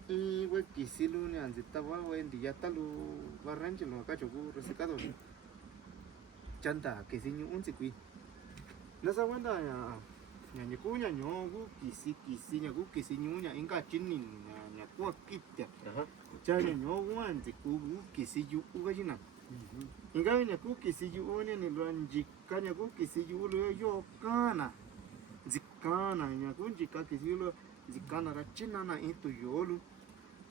y we kisilu ni anzi ta wa we ndi ya ta lu wa ran ji lo ka chu ku ro si ka do chanta kisinyu un si qui na sa wa da ya nya ku nya nyo ku kisi nya ku kisinyu nya inga chin ni nya ku kitya cha nya nyo wan zi ku kisiyu u ga jina inga nya ku kisiyu o ni lo anji ka nya ku kisiyu lo yo kana zikana nya ku ji ka kisiyu lo zikana ra china na itu yolu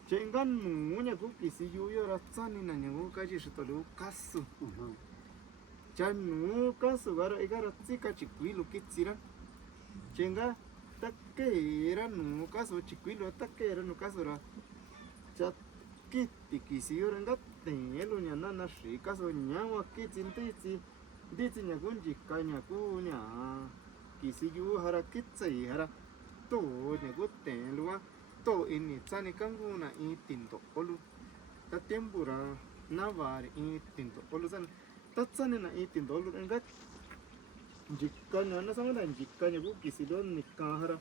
chenga nu nya ku kisiyu yo ra tsani na nya ku ka ji shito lo kasu cha nu kasu ga ra igara tsika chikwilu kitsira chenga takera nu kaso chiquilo takera nu kaso ra cha kiti kisiyo nga telo nya na shi kaso nya wa kiti nditsi nya gunji kanya kunya kisiyo hara kitsi hara to nya gu telo wa to ini tsani kangu na itindo olu ta tempura na var itindo olu san tatsani na itindo olu nga jikanya na sama na jikanya ku kisi lo nikahara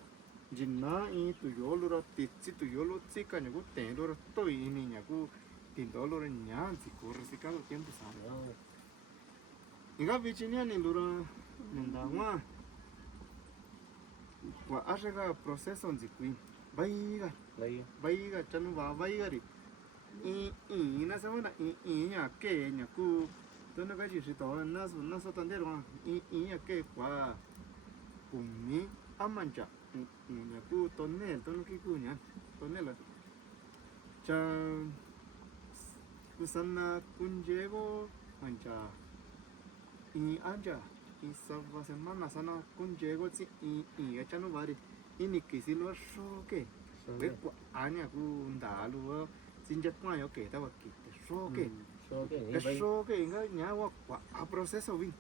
jinna I tu yolo ra titsi tu yolo tsikanya ku tendo ra to ini nya ku tindolo ra nyanzi ku risikalo tiempo sa inga vichinia ni lura nendangwa kwa ashega proceso nzikwi baiga chanu ba baiga ri na sama na nya ke nya ku tono ga ji shi to na so tan de ro ya ke kwa kumi amanja nya ku tonel tono ki ku nya tonela cha kusanna kunjego mancha anja sava semana sana kunjego si ya chano vari ini kisilo shoke we kwa anya ku ndalu sinja kwa yo ke ta wa ki shoke eso que venga ñagua a proceso vi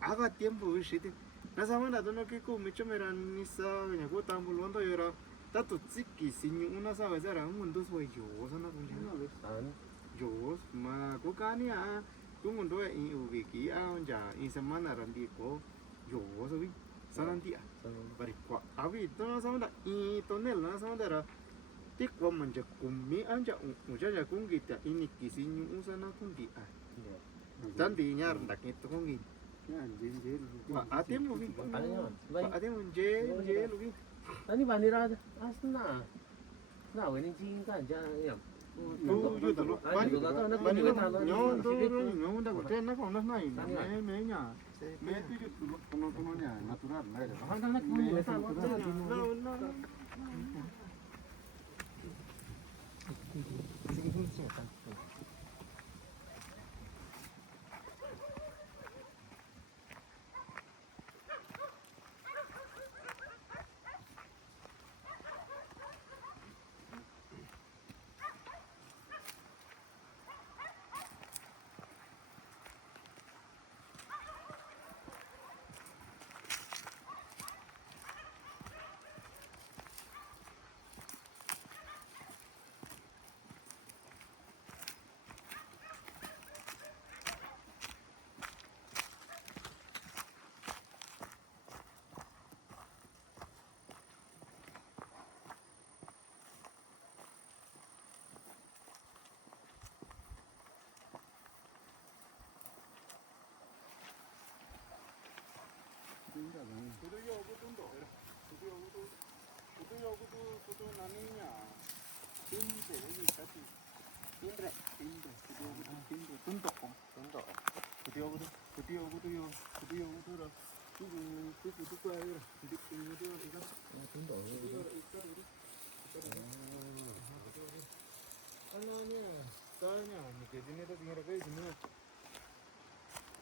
haga tiempo viste na samana dono que con mucho meran ni sa ña ko tambolondo yora tato tsiki sinyu una sa bazara un mundo soy yo sana con yo ma ko kani a tu mundo e ubiki a ya in semana randi ko yo so vi sanantia bari kwa avi to samana I tonel na samana ra ti kwa manja kumi anja ujaja kungi ta ini kisinyu usana kungi a tandi nyar ndak itu kungi wa ate mo vi wa ate mo je lu vi ani vanira asna na weni jin kan ja ya tu yo to lo bani nyo nda ko te na ko na nai me nya me tu yo tu no nya natural na era ha na ko ni sa wa no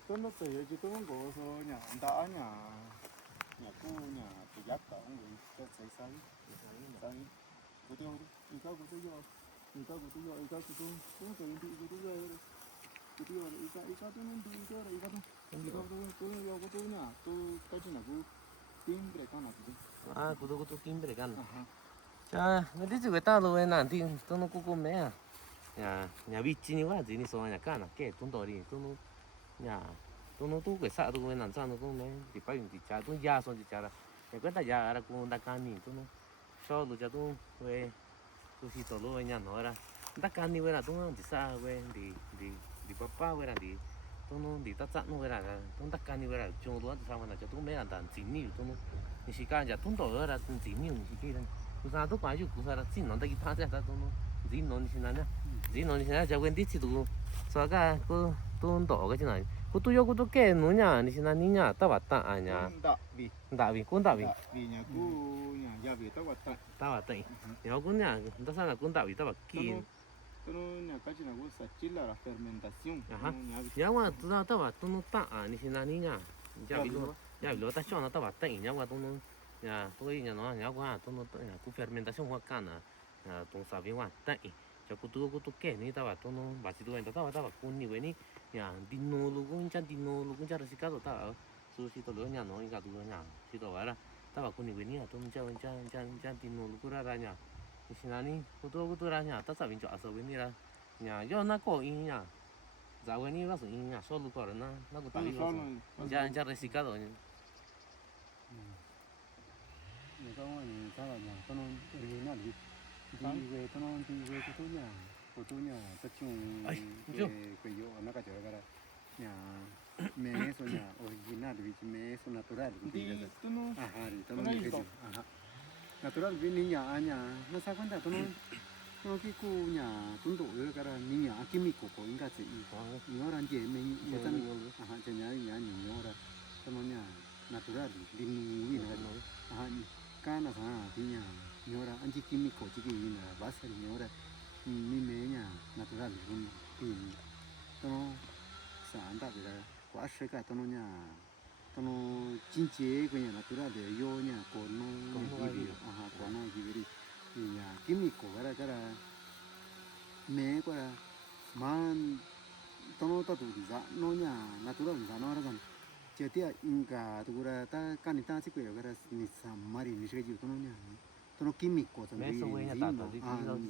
Tôi nó tự chỉ tôi không có số nhà đã nhà nhà cu nhà tự giáp cả ông người cho xây xây xây của tôi đi cao của tôi rồi đi cao của tôi rồi cao của tôi tự đi của tôi rồi của tôi rồi đi cao tôi nên đi cho rồi cao tôi rồi của tôi nhà tôi cái chuyện nào cũng kiếm để con nào thì 아, 그것도 김bre 간. 자, 근데 지금 왜 따로 왜 나한테 또 놓고 꼬매야? 야, 야 비치니 와, 지니 소냐 까나 깨 돈돌이 또 야, 또 cái xạ tôi làm sao nó cũng này thì phải thì trả tôi ra xong thì trả là để quyết là ra là cũng đã can nhỉ tôi nó cho tôi cho tôi về tôi chỉ tổ lôi nhà nó ra đã can đi về là tôi chỉ xa về thì papa về là tôi nó thì ta chặn nó về là tôi đã can đi về là chung đó thì sao mà là cho tôi mấy là đàn chỉ nhiều tôi nó thì chỉ can giờ tôi tổ ra tôi chỉ nhiều thì kia thôi tôi sao tôi phải chịu tôi sao là chỉ nó đã cái phá ra tôi nó chỉ nó như thế nào nhá chỉ nó như thế nào cho quên đi thì tôi sao cả tôi tổ cái gì này 그것도 요것도 꽤 노냐 아니시나 니냐 따 왔다 아냐 다비 꼰다비 nhà cu nhà gia vị tao 왔다 따 왔다 요거냐 나사나 꼰다비 따 왔기 tôi nhà cái chuyện nào cũng sẽ chỉ là fermentation 야와 따 왔다 노따 아니시나 니냐 야비로 따 쇼나 따 왔다 이냐와 또는 야 또이냐 너 야와 또는 그 fermentation 와 까나 야 동사비 왔다 cho cô kể ní tao bảo tôi nó bà chỉ tôi anh tao bảo cô nhiều vậy ní nhà dino luôn cũng cha là xí cá rồi tao ở số xí tao lỡ nhà nó cả tụi nhà xí tao bảo là tao bảo cô nhiều vậy ní à tôi cha dino luôn ra ra nhà thì xin anh cô ra nhà tao sao bình chọn sao vậy ní ra nhà do nó có in nhà dạo vậy ní nó sử in nhà số lúc đó nó có tại vì cha là xí cá rồi người ta nói sao là nhà tao nó đi nào đi về tao nó đi về của tôi nhà tập trung về cái chỗ nó cái chỗ cái nhà mẹ số nhà original vì mẹ số natural đi tao nó đi tao nó cái chỗ natural vì nhà nó sao con ta tao nó cái khu nhà tuấn độ rồi cái nhà chemical của anh cái gì nó làm gì mình người ta cho nhà nhiều rồi tao nó nhà natural đi nuôi này cái nào thì nhà nhiều ra anh chỉ chemical chỉ cái gì là bác sĩ nhiều ra mi mẹ nhà natural cũng tìm tao sản tạo ra quá sấy cả tao nhà tao chính chế cái nhà natural để vô nhà còn nó gì còn nó gì đi thì nhà chemical cái là mẹ cái là mà tao tao tụi ra nó nhà natural ra nó ra rằng chỉ tiếc inca tụi ra ta can ta chỉ cái là ni samari ni cái gì tao nhà nó químico también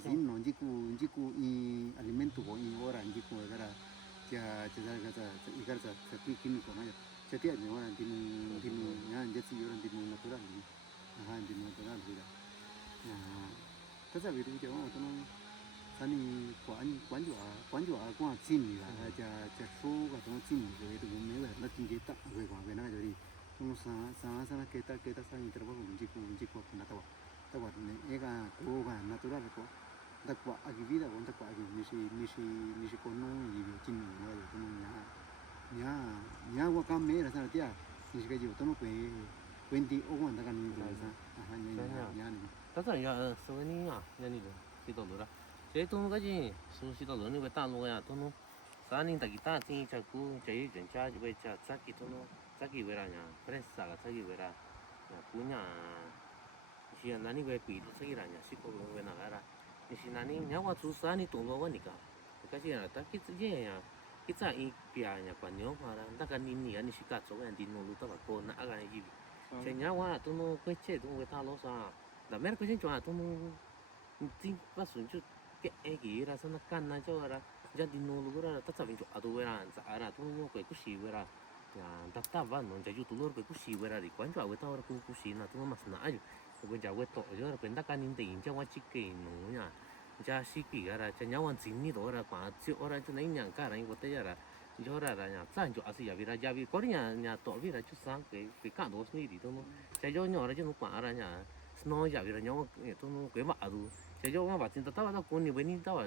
zino jiku i alimento ko i ora jiku gara ya igar sa químico na ya tia ni ora dinu ya jesi ora dinu natural ni dinu natural vida ta sa viru je o tono sani quan ju a kwa chin ni la ja so ga tono chin ni je tu me la tin je ta ve kwa ve na jo ri tono sa na ke ta sa intervalo jiku na ta tao bảo này cái cô cái natural có đặc quả cái vida còn đặc quả cái như con nó gì về chín nó rồi con nhà qua cam mẹ là sao thế à như cái gì tao nó quên đi ô quan ta cần như thế sao nhà này tất cả nhà số này nhá nhà này thì tôi rồi thế tôi cái gì số thì tôi lớn như vậy ta luôn à tôi nó sáng nay tại ta thì chắc cũng chạy chuyển tra về chắc cái tôi nó chắc cái về là nhà pressa là chắc cái về là cũng nhà si nani gue pi itu sih ranya si kalau gue nagara si nani nyawa susah nih tuh bawa nikah kasih ya tapi kita pianya panyo para ndak kan ini ani si katso kan di nulu ta ko na aga hivi se nyawa tuh no kece tuh gue talo sa da mer ko cuma tuh no tin pas sunju ke egi rasa nakan na jawara jadi nulu gue ta sa vincu adu gue ran sa ara tuh no ko kusi gue ra ya tak va non jaju tulur ko kusi gue ra di kwan jo gue ta ora ku kusi na tuh mas na aja gue jago to jo ra penda kan inte inja wa chike no ya ja siki gara cha nyawan jinni do ra kwa chi ora chu nai nyang ka ra ing bote ya ra cho ra nhà sang chỗ asi ya vì có nhà tổ vì là chút sáng cái cả đồ này thì tôi nó chạy cho nhỏ ra cho nó quả ra nhà snow ya vì là nhỏ tôi nó cái vợ rồi chạy cho mà tin tao tao con bên tao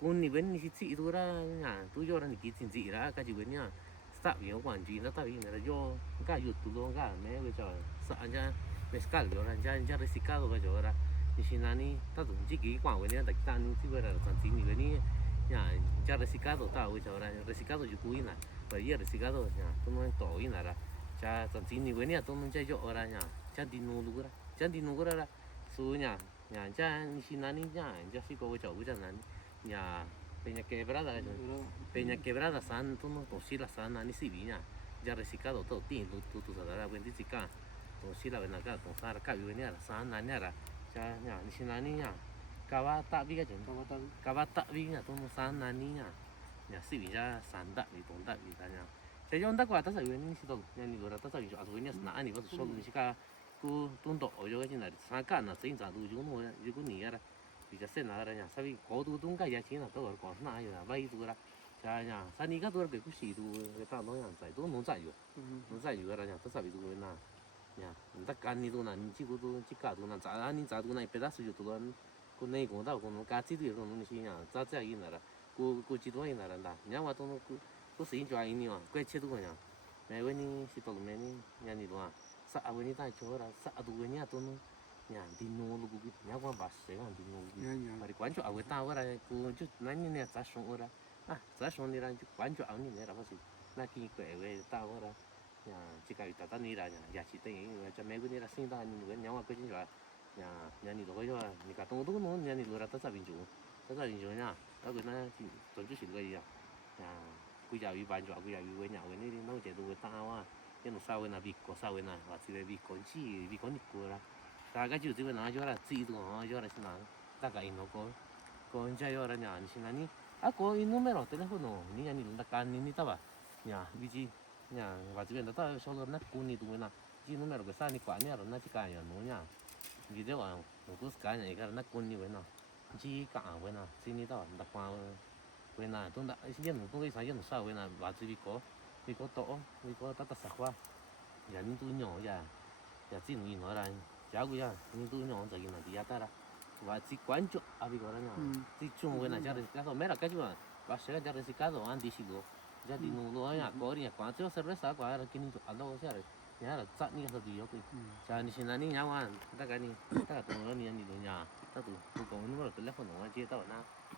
con bên chị tôi ra nhà tôi cho ra cái chuyện gì ra cái gì bên nhà sao vì quan gì nó tao vì là do cái YouTube luôn cái mấy cái trò sợ nha mezcal rồi ra ra reciclado cái chỗ ra thì xin anh tao dùng chỉ cái quảng bên này đặt tan chỉ về là sản phẩm bên này nhà ya reciclado tao cái chỗ ra reciclado chụp cúi nè bởi vì reciclado nhà tôi nói tổ ý là cha sản phẩm bên này tôi nói chơi chỗ ra nhà cha đi nuôi ra số nhà cha xin anh nhà cha chỉ có cái chỗ cái này nhà Peña Quebrada san tu no tosila san ani sibiña ya reciclado todo tin tu sadara buen disika tosila benaka to sar ka biwenia san nanyara cha nya ni sinani nya kawa ta bi ga chen kawa ta bi nya to no san nani nya sibiña san da ni ton da bi ta nya cha yon da kwa ta sa wen ni si to nya ni dora ta sa bi jo aso nya na ani ba so ni sika ku tun do yo ga jin na san ka na sin za du ju no ju ku ni ya比较深那人家，所以高度东家也听了，都是讲是哪有啦，纬度啦，家呀，啥你个都是给不西度，给打农样在都农在有，农在有个人家都啥比度那，呀，你在干你都那，你几个都几家都那，咋你咋都那，别打手就都那，过内公到过农家几多种东西呀，咋这样那了，过几多人那了啦，人家话都都是人抓人呢嘛，怪切多呀，每个人是到了每年人家都啊，啥个人在做啦，啥都人家都能。nhà đi nô lu gu nhà quan bà sẽ còn đi nô gu mà đi quán chỗ ở tao cái này cô chút nãy như này giá sống ở đó giá sống đi ra chút quán chỗ ở như này là bao nhiêu na kia quẹt về tao ở đó nhà chỉ cần tao tao đi ra nhà giá trị tiền cho mấy cái này là sinh ra như vậy nhau cái chuyện rồi nhà đi rồi cho你cả东东nó nhà đi rồi tao sao bình chủ nha tao cái này tổ chức sự cái gì nhà bây giờ ủy ban chỗ bây giờ ủy nhà cái này nó chỉ đồ tao cái nó sao cái nào bị có sao cái nào và chỉ bị có chi bị có nịt của ra大概就这个拿就了，自己都就了是哪？大概那个人家要了呢，你现在你个因为没了telefono，你看你那干你到吧？呀，毕竟呀，我这边的到说了那过年多呢，今那没了个啥你管呢了，那就干呀弄呀，你这玩我都是干呀，一个那过年为呢，只干为呢，今年到那花为呢，都那些人都给啥人少为呢，我这边多，为个打啥花，人都鸟呀，呀，这种人来。jago ya ni tu nyong sa gina dia tara wa si kwancho abi gora nya si chung we na jar reciclado mera ka jua va ser jar reciclado an di sigo ya di no lo ya ko ri kwa cho cerveza kwa ra kini to alo ya ya ra sa ni sa di yo ku ja ni sin ni nya wan ta ka ni ta to lo ni do nya ta tu ko número de teléfono wa je ta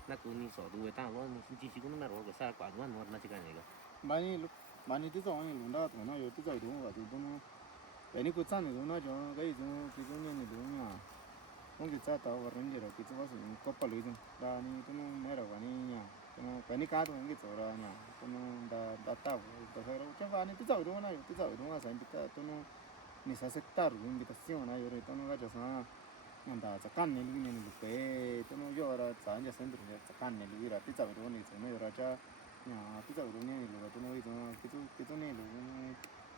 na ku ni so du we ta lo ni si si ku número ko sa kwa no na chi ka ni ga 많이 뒤서 오니 논다 도나 요 뒤서 이동 가 도나 애니 그 짠이 도나 저 거기 좀 기존년이 도냐 공기 짜다 와른지라 기초 와서 kopal 좀 다니 도는 메라 와니냐 도나 괜히 가도 공기 저라냐 도는 다 다타 다 해라 저 아니 뒤서 도나 요 뒤서 도나 산티까 도는 ni sa aceptar invitación a yo tono ga jasa nanda chakan ne lu ne lu pe tono yo ra sa nya sen du chakan ne lu ra ti cha ro ni so ne ra cha nya ti cha ro ne lu ra tono i to ki to ne lu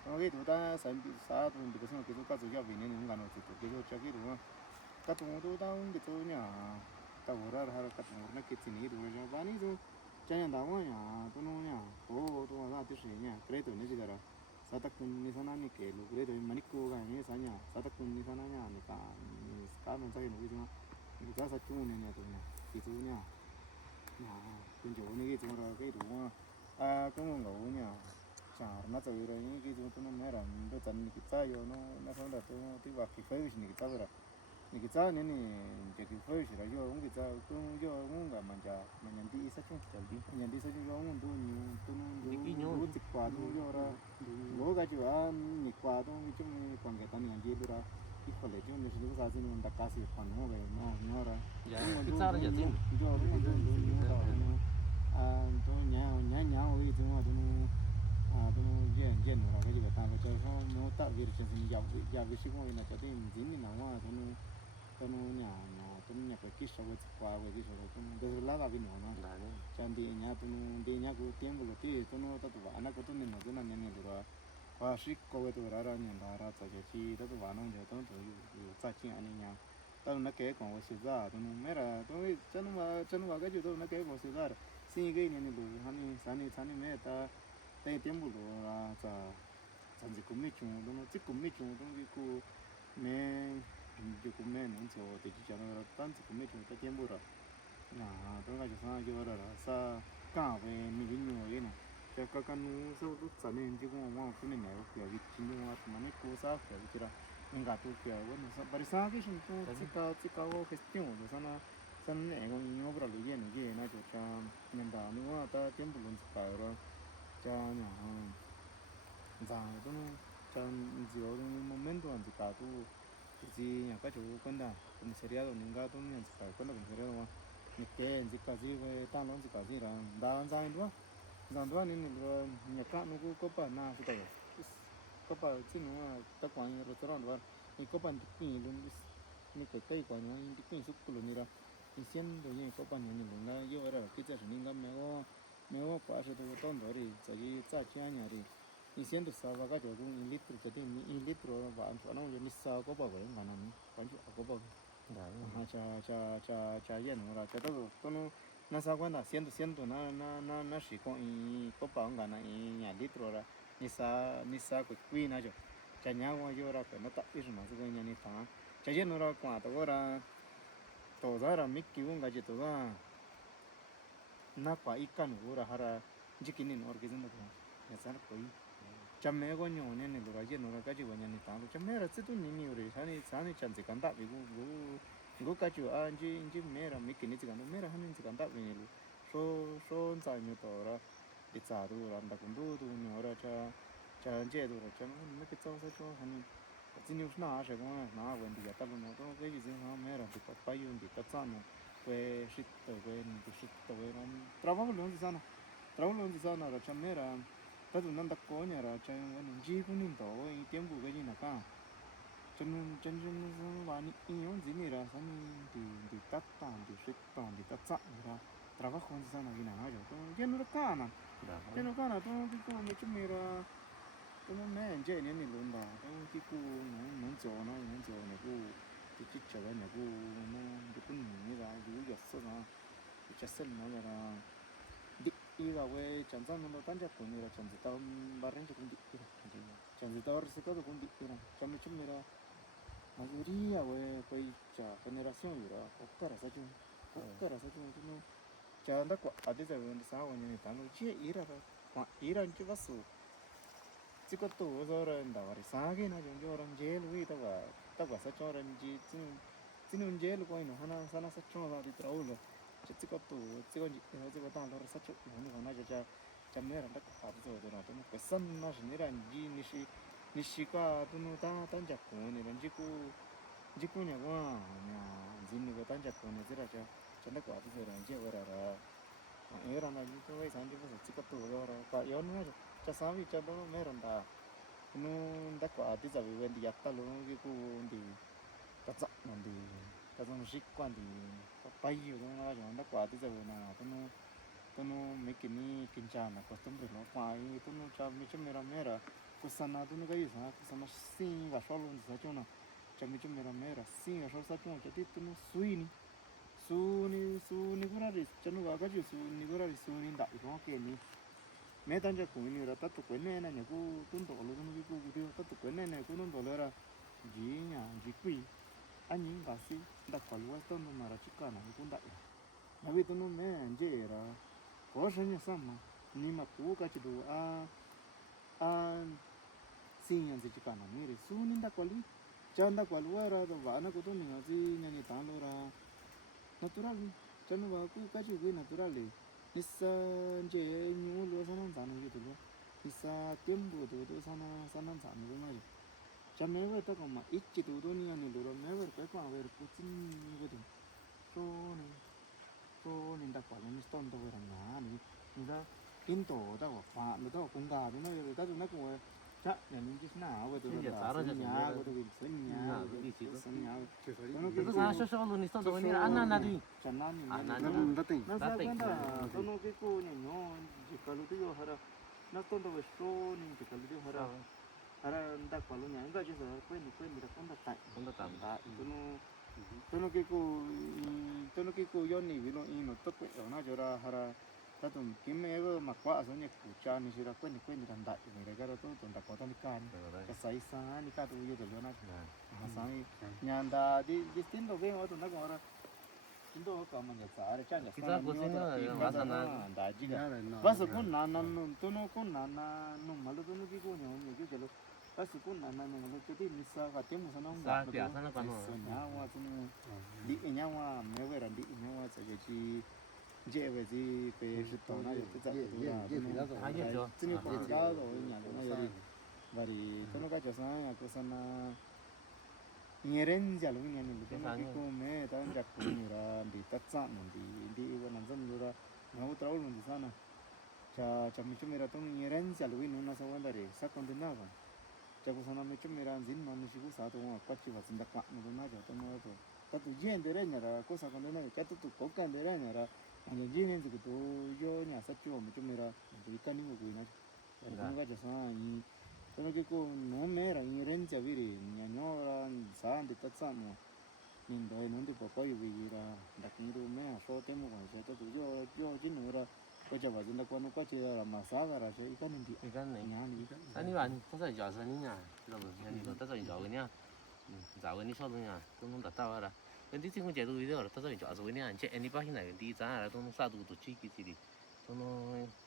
tono ge du ta san bi sa du bi so ki to ka zu ya bi ne ni ga no ti to ki to cha ki ru ka to do ta un ki to nya ta wo ra ha ka to na ki ti ni du ja ba ni du cha nya da wa nya tono nya o to wa ti shi nya pre to ne ji ga ra 사타군 니사나니 게 그래도 마니코가 아니 사냐 사타군 니사나냐 니까 까면 자기 누구지만 누가 사투는 애냐도냐 기도냐 야 근데 오늘 게 정말 게 도와 그런 거 오냐 자 맞아 이런 얘기 좀 메라 너 잔니 기타요 나 선다 또 티와 기파이시 니 기타라 니 기타는 니 이제 기파이시라 요 옹기자 또요 옹가 만자 만년디 이사총 절디 만년디 사총 요 옹도 니 또는 도 직과도 요라 뭐 가지고 니 과도 좀 관계단이 안지더라 이퀄레 좀 무슨 거 가지고 온다 가시 판노 왜 뭐라 ya cái sao là tin 또 냐냐 오이 좀 아도는 제 노라 가지고 타고 저서 뭐다 비르체는 야비 시고이나 저도 인진이 나와 tono nya pe kisha we kwa we kisha tono de la ga vino na chandi nya tono de nya ko tiempo lo ti tono ta tu ana ko tono no na ne dura kwa shi ko we to ra nya da ra cha che chi ta tu wa no je tono to yu cha chi ani nya ta na ke ko we si za tono mera to chanu wa ga ju to na ke ko si za si ge ni lu hani sani me ta tay tiempo lo ra cha chẳng chỉ cũng mấy chung nó chỉ cũng mấy chung trong cái cô mẹ chỉ cũng mẹ nó cho thì chỉ cho nó tan chỉ cũng mấy chung tay tiempo rồi nà tôi ngay cho sang cho ra sa cả về mình cái nhiều vậy nè cho các con nó sau lúc sáng nên chỉ có mà cái này kiểu cái chính nó mà mấy cô sao kiểu cái đó mình gặp tôi kiểu vậy nó bari sa cái chúng tôi chỉ có cái tiếng của nó sana sana này còn nhiều bữa rồi cái này cho nhân đạo nữa ta tiempo luôn phải rồi cho nhà rằng tôi cho nhiều momento antes cả tôi thì nhà các chú con đã cũng sẽ ra rồi nhưng mà tôi nhận phải con đã cũng sẽ ra rồi mình kể gì cả gì về ta nói gì cả gì là đa rằng đó nên là nhà các nó có bản nào thì có bản chứ nó ta quan như restaurant đó thì có bản thì luôn mình cái quan nó thì cái sức của nó ra thì xem rồi như có bản như luôn là yêu ra cái gì nên cái mèo quả sẽ tôi tốn rồi thì chỉ trả chia nhà thì thì xem được sao cái chỗ cũng litro cho thì litro và anh phải nói là sao có bảo vệ mà nó quan trọng có bảo cha yên rồi cha tôi nó sao quan là xem được nó chỉ có bảo vệ này nhà litro ra ni sa cái quy nó chứ cha nhà qua vô ra cái nó tập ít mà cái nhà này thằng cha yên nó qua tôi ra tôi ra mấy kiểu cái gì tôi ra nó qua ít cái nữa ra hara chỉ cái này nó cái gì nó nhà sao nó chăm mẹ con nhỏ nên là cái gì nó cái gì vậy này tao chăm mẹ là chỉ tôi nhiều rồi sáng chẳng chỉ cần tập vì gu cái chỗ anh chỉ mẹ là mấy cái này chỉ cần mẹ là hắn chỉ cần tập vì nhiều số dài nhiều tuổi rồi đi trả rồi làm đặc cũng đủ nhiều rồi cho anh chơi rồi cho mấy cái cháu sao cho hắn chỉ nhiều nào sẽ có nào vấn đề tập luôn nó cái gì họ mẹ là bị bắt phải dùng bị bắt chán rồi quê shit quê nó trabajo luôn thì sao nào rồi cho mẹ là tất nhiên nó có nhà rồi cho nên chỉ cũng nên tổ cái tiếng của cái gì nào cả cho nên nó là những yếu gì này là sao thì tắt tàn thì shit tàn thì tắt chặn ra trabajo không sao nào cái nào rồi tôi nó cả mà nó cả là tôi cái cô mấy chúng mình là tôi mẹ anh chơi nên luôn đó tôi cái cô nó cho này cô cái chích cho cái này cô nó cái cũng như là dù giật sao nó chắc sẽ nó là 이가 왜 전산으로 단자꾼이라 전지다 말인지 공디이라 전지다 스카도 공디이라 잠이 좀이라 마그리야 왜 거의 자 generacion이라 없더라 사준 좀 자한다 거 아디자 왜 사원이 단로 지 이라라 이란 게 봤어 찍었도 오서런다 말이 사게나 정조랑 제일 위다가 딱와 사초런지 찌는 제일 거이노 하나 사나 사초나 디트라울로 찍었도 찍어 달러 사초 너무 하나 자 메라 딱 가서 저나 또 그 선나 지니란 니시가 또노 다 단자꾼이란 지구냐고 냐 진니가 단자꾼이 지라자 전에 거 앞에서 이제 오라라 에라나 또 산지부터 찍었도 오라라 가 연나 자 사위 자도 메란다 no da qua ti za vi wen di yatta lo ki ku di ta za non di ta zon shi quan di pa yu no la da qua ti za na to no me ki ni kin cha na costumbre no pa i to no cha mi che mera ku sana to no ga yi sa ku sana si va sho lo di sa cho na cha mi che mera si va sho sa cho cha ti to no su ni gura ri cha no ga ju su ni gura ri su ni da i ko ke ni mẹ tan cho cũng như là tất cả quên này nhà cô tuân thủ luôn cái cô tiêu tất cả quên này cô tuân thủ là gì nhà gì quỷ anh những bác sĩ đặt quả lúa tuân thủ mà là chỉ cả này cũng đại mà vì tuân thủ mẹ anh chơi là có sinh nhật mà nhưng mà cô cái chế độ sinh nhật chỉ cả này rồi số nên đặt quả lúa cho đặt quả lúa ra rồi vợ nó cũng tuân thủ gì nhà người ta lo ra natural cho nó vào cô cái chế độ natural Nisa je nyu lo sanan zanu gitu lo. Nisa tiempo do sanan zanu lo mari. Chame we ta koma ichi do ni ani lo me we pe kwa we putin gitu. So ni da kwa ni ston do we na ni. Ni da tinto da wa pa no da kung ga no yo da na ko cha ya ni ji na we do da nya go do wi nya đi chỉ có sao sao luôn đi xong rồi đi ăn ăn đi ăn đã tỉnh nó sao cái đó nó cái cô nhỏ chỉ có lúc tiêu hara nó tôn đồ số nên chỉ có lúc tiêu hara đã có lúc nhảy cái chứ giờ quên đi đã con đã tạm đã tôi nó cái cô yo này vì nó in nó tấp quẹo nó cho ra hara ta tụng kiếm mấy cái mặc quá số nhạc cụ cha này chỉ là quên đàn đại này là cái đó tôi tụng đặc có thanh can cái sấy sáng đi cả tôi yêu rồi nó sáng nhà ta đi tin đâu cái mà tụng nó còn là tin đâu có mà nhật sáng để cha nhật sáng nó đại gì cả bác sĩ cũng nàn tôi nó cũng nàn nó mà lúc tôi nó cái cô nhỏ nhiều cái chelo bác sĩ cũng nàn nó lúc cái tin misa cái tiếng misa nó sa pia sa nó còn nhà hoa cho nó đi nhà hoa mấy cái là đi nhà hoa sẽ chỉ dễ về gì về sự tổ này tự giác tự à dễ cho chính là tự giác rồi nhà nó rồi và thì tôi nó cái chỗ sáng nhà tôi sang nghe đến giờ lúc nghe nên lúc cái cô mẹ ta ăn giặc cũng như là đi tắt sạn đi vào nằm dân rồi nó trâu luôn thì sao nè cha mình chúng mình là tôi nghe đến giờ lúc nó sao vậy đấy sao còn đến nào vậy cha cô sang mình chúng mình là dính mà mình chỉ có sao tôi mà quát chỉ vào sinh đặc quạt nó nói cho tôi nói rồi ta tụi riêng đấy nhà là cô sao còn đến nào cái tụi cố can đấy nhà là anh riêng nên tụi tôi vô nhà sát chuột mình chúng mình là tụi cái này một người nói tôi nói cho sang tôi cái cô nó mẹ là nghe đến giờ vì nhà nhỏ là sáng thì tất cả mà nhìn thấy nó thì có gì là đặc biệt là mẹ số tiền một cái số tôi vô chính nữa là bây giờ vào dân quan nó có chơi là mà sáng ra chơi cái này nhà này 아니 아니 tất giờ sao nhỉ rồi nhà đi tất giờ giờ nhá giờ cái ní sao nhỉ tôi không đặt tao ra cái tí cũng chạy tôi đi rồi tất giờ giờ rồi nhá chạy anh đi bao nhiêu này đi giá là tôi sao tôi chỉ cái gì tôi nó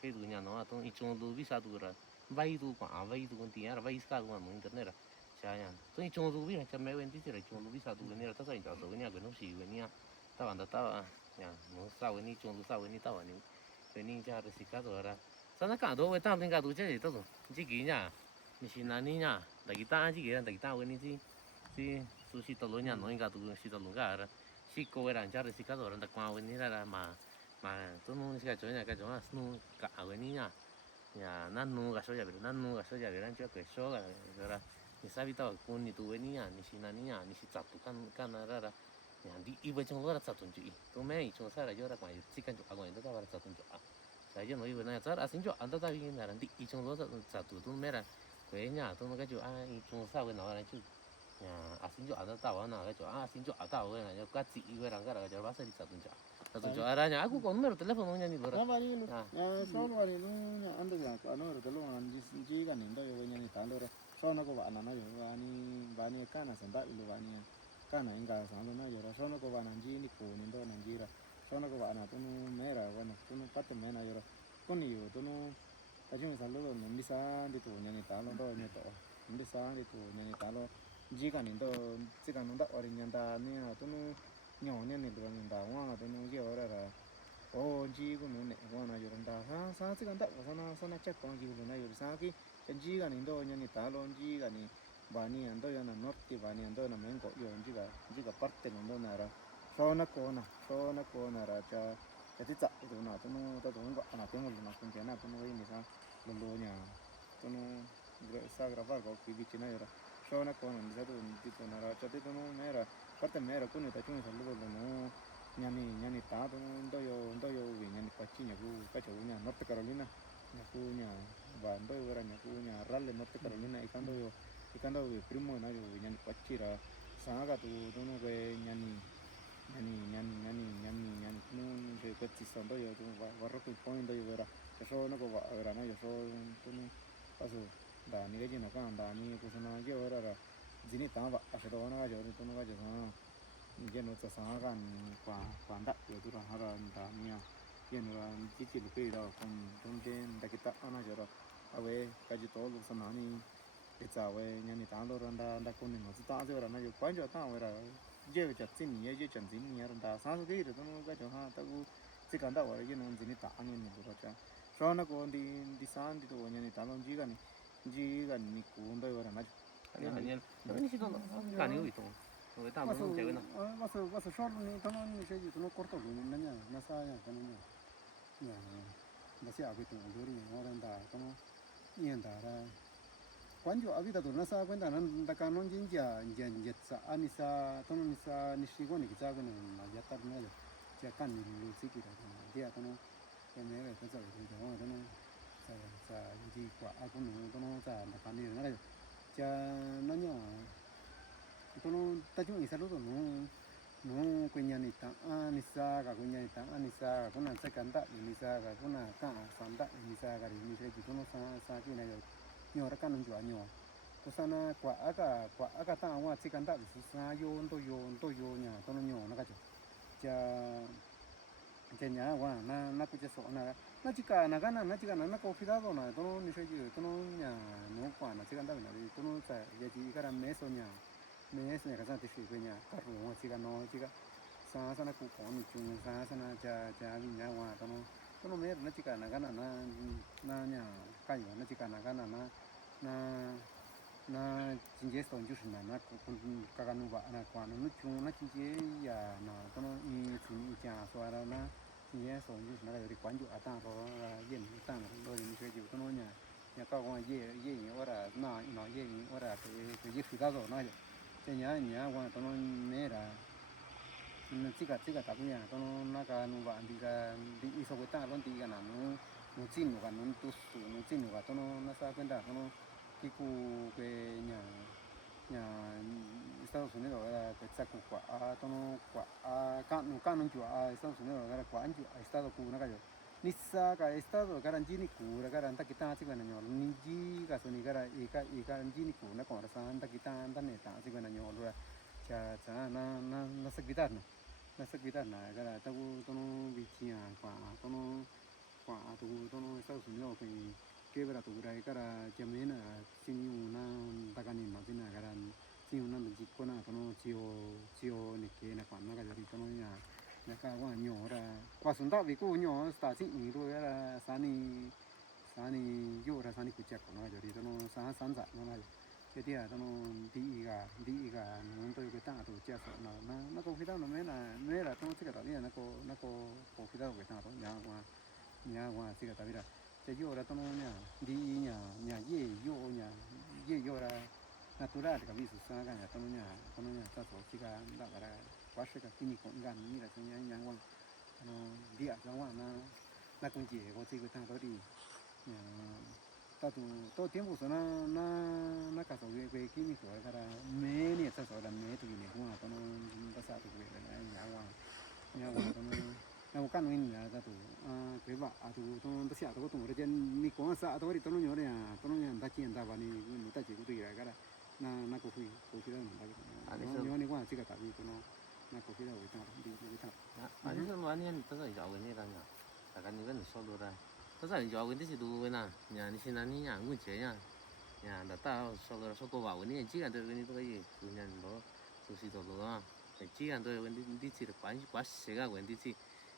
cái tôi nhà nó tôi ít trong tôi biết sao tôi ra vay tôi còn tiền là vay sao tôi mà muốn cái này là chả nhá tôi ít trong tôi biết là chả mấy bên tí là trong tôi biết sao tôi cái này là tất giờ giờ rồi nhá cái nó xì cái nhá tao ăn tao à nhá nó sao cái ní trong tôi sao cái ní tao ăn cái ní chả được xì cá rồi ra sao nó cả đồ với tao bên cả đồ chơi tao rồi chỉ cái nhá你是哪里呀？大吉大几个人，大吉大问你是苏西到罗nhà nói cả tụi西到罗cả rồi, si cô ấy làm cha rồi si cả rồi đang qua vấn đề là mà tôi nói cái chỗ này cái chỗ là nó cả vấn đề nha, nhà năn nô cái số giờ về đang cho cái số là ni sabi tao con ni tu vấn đề nha, ni si nani nha, ni si chặt tu can ra nhà đi ibu trong đó chặt tuần chữ, tôi mấy trong sai là do là ngoài chỉ cần chụp ngoài đó tao là chặt tuần chữ, sai cho nói vấn đề chặt, xin chụp anh tao đi là đi trong đó chặt tu tôi mấy là quê nhà tôi nó cái chỗ trong sau cái nó là chứ nhà xin chỗ ăn tao nó cái chỗ xin chỗ ăn tao cái này có chị cái là cái chỗ bác sĩ chặt tuần chợ ra nhà aku còn número teléfono nhà đi rồi nó vani luôn số nó vani luôn anh được là có nó rồi luôn anh chỉ cái này đâu vậy nhà này tao rồi số nó có bạn nó rồi vani cái này sản xuất luôn vani cái này anh cả sản nó rồi số nó có bạn anh chỉ đi cổ nên đâu anh chỉ ra số nó có bạn tôi nó mẹ ra vani tôi nó bắt mẹ này rồi con nhiều tôi nó cái chuyện sản luôn mình đi xa đi tù nhà này tao nó đâu nhà tổ mình đi xa đi tù nhà này tao nó chỉ cái này đâu chỉ cái nó đỡ ở nhà ta nè tôi nó nhỏ nên này được người ta hoa tôi nói kiểu là ô chỉ có nó này hoa này rồi ta sa chỉ cần đợi sa nó chắc con gì rồi này rồi sa cái chỉ cái này đâu nhân ta luôn chỉ cái này bà này anh tôi là nó thì bà này anh tôi là mình có yêu chỉ cái bắt tiền anh tôi này rồi sau nó có là cho cái tí chặt tôi nói tôi gọi là tôi nói cũng thế nào tôi nói như sao lần nhà tôi nói sao cái có cái vị trí này rồi sau nó có là sao tôi nói cho tôi nói mẹ rồi bắt mẹ rồi cũng người ta chung là lúc đó nó nhà này ta tôi yo về nhà này phát triển nhà cái chỗ nhà North Carolina nhà khu nhà và tôi vừa nhà khu nhà Raleigh North Carolina ikan đâu về primo na yo nhà này phát triển là sáng cả tôi nó về nhà này nó về cái chỉ sản tôi yo tôi và rất là point tôi về ra cái số nó có vợ ra nó yo số tôi nó pas đã ni cái gì nó có đã ni cái số nó yo ra jadi tahu pak asal orang aja itu orang aja sana jadi nusa sana kan pandak itu orang orang tanya jadi orang cici lebih dah kemudian kita anak jora awe kaji tolu sana ni kita awe nyani tahu orang dah kuning masih tahu orang aja panjang tahu orang je macam sini je macam sini orang dah sana tu itu orang kaji ha tahu sekarang dah orang je nanti ni tahu ni tu macam sana kau di sana itu nyani tahu jigan ni kundo orang aja 아니 아니 시도 아니고 있어 왜 다음은 제가 vas solo ni tono ni se tono corto ni nanya nasa ya tono ya nasi abi tu duri orang da tono yen da ra cuando abi da nasa cuenta nan da kanon jinja jet sa anisa tono nisa nishigo ni kiza ni ya tar na ya kan ni lu sikira dia tono ya me ve ka sa tono sa ji kwa aku no tono sa da kan ni na cha nó nhỏ tôi nó ta chú ý sao lúc rồi nó no cuñanita anisaga cuñanita anisaga con anse canta anisaga con acá santa anisaga y mi rey con sa que na yo ñora kan yo ño kusana kwa aka ta wa si canta sa yo ndo yo ña to ño na ka cha cha ña wa na ku so na chica na gana na chica na confiado na to no ni rey to no ña no kwa na si canta na to no sa ya chi cara meso ña me es una casa de chiqueña, carro, chica no, chica, sana cu con chung, sana cha viña gua, tono me na chica na gana na nya cayo, na chica na gana na chinje son jush na con caganu ba na cuando no chung na chinje ya na tono y chin cha so ara na chinje son jush na de cuando ata ro yen tan lo ni que yo tono nya ka gua ye ora na no ye ora que ye fidado na nhà nhà quan tao nó nè là chỉ cả tập nhà tao nó cái nó bạn đi cái đi số cái ta luôn đi cái nào nó chín nó nó tu sửa nó chín nó tao nó sao bên đó tao nó cái cu cái nhà nhà sao số này rồi là cái chắc quả tao nó quả can nó chua sao số này rồi là quả anh chua sao cu nó cái rồi nisa cái estado garanti ni cu la garanta kita sih kan nyol niji ka soni gara ika anji ni cu na ko rasa anta kita anta neta sih kan nyol la cha na sekitar na gara tabu tono bichia kwa tono estado unidos que vera tu gara gara jamena sini una takani no sina gara sini una jikona tono chio ni ke na kwa na gara tono nya nhà cá qua nhỏ ra qua xuống tao vì cô nhỏ ta chỉ nghĩ thôi là sáng ni vô ra sáng ni cứ chắc của nó rồi thì nó sáng dậy nó này cái kia nó đi gà nó tôi cái ta tôi chắc nó có khi tao nó mới là nó chỉ cái tao nó có khi tao cái ta thôi nhà qua chỉ cái tao biết là cái vô ra nó đi nhà ye vô ra natural cái ví dụ sáng cái nhà ta tổ chỉ cái đó là quá sức cái con gan như là cái nhà quan nó địa cho quan nó cũng chỉ có chỉ cái thằng đó đi ta tu tiempo số nó cả số về cái này rồi cái mấy này ta số là mấy tụi này cũng là nó ta sao tụi về nhà quan nó một căn nguyên là ta tu cái vợ tu ta xả tu tu rồi trên ni có sao tu thì nó nhỏ này nó nhà ta chỉ ta vào ni ta chỉ có tùy lại cái nó có khi đó nó nhỏ này quan chỉ cả tại vì nó na coffee da ahorita đi thẳng anh ấy nói anh tất cả giáo cái này là nhá tất cả những cái này solo ra tất cả những giáo cái gì đủ vậy nè nhà như thế này nhà cũng chế nha nhà đã tao solo solo vào cái này chỉ cần tôi cái này tôi gì tôi nhận đó tôi chỉ tôi đó chỉ cần tôi cái đi chỉ được quá sẽ cái vấn đề chỉ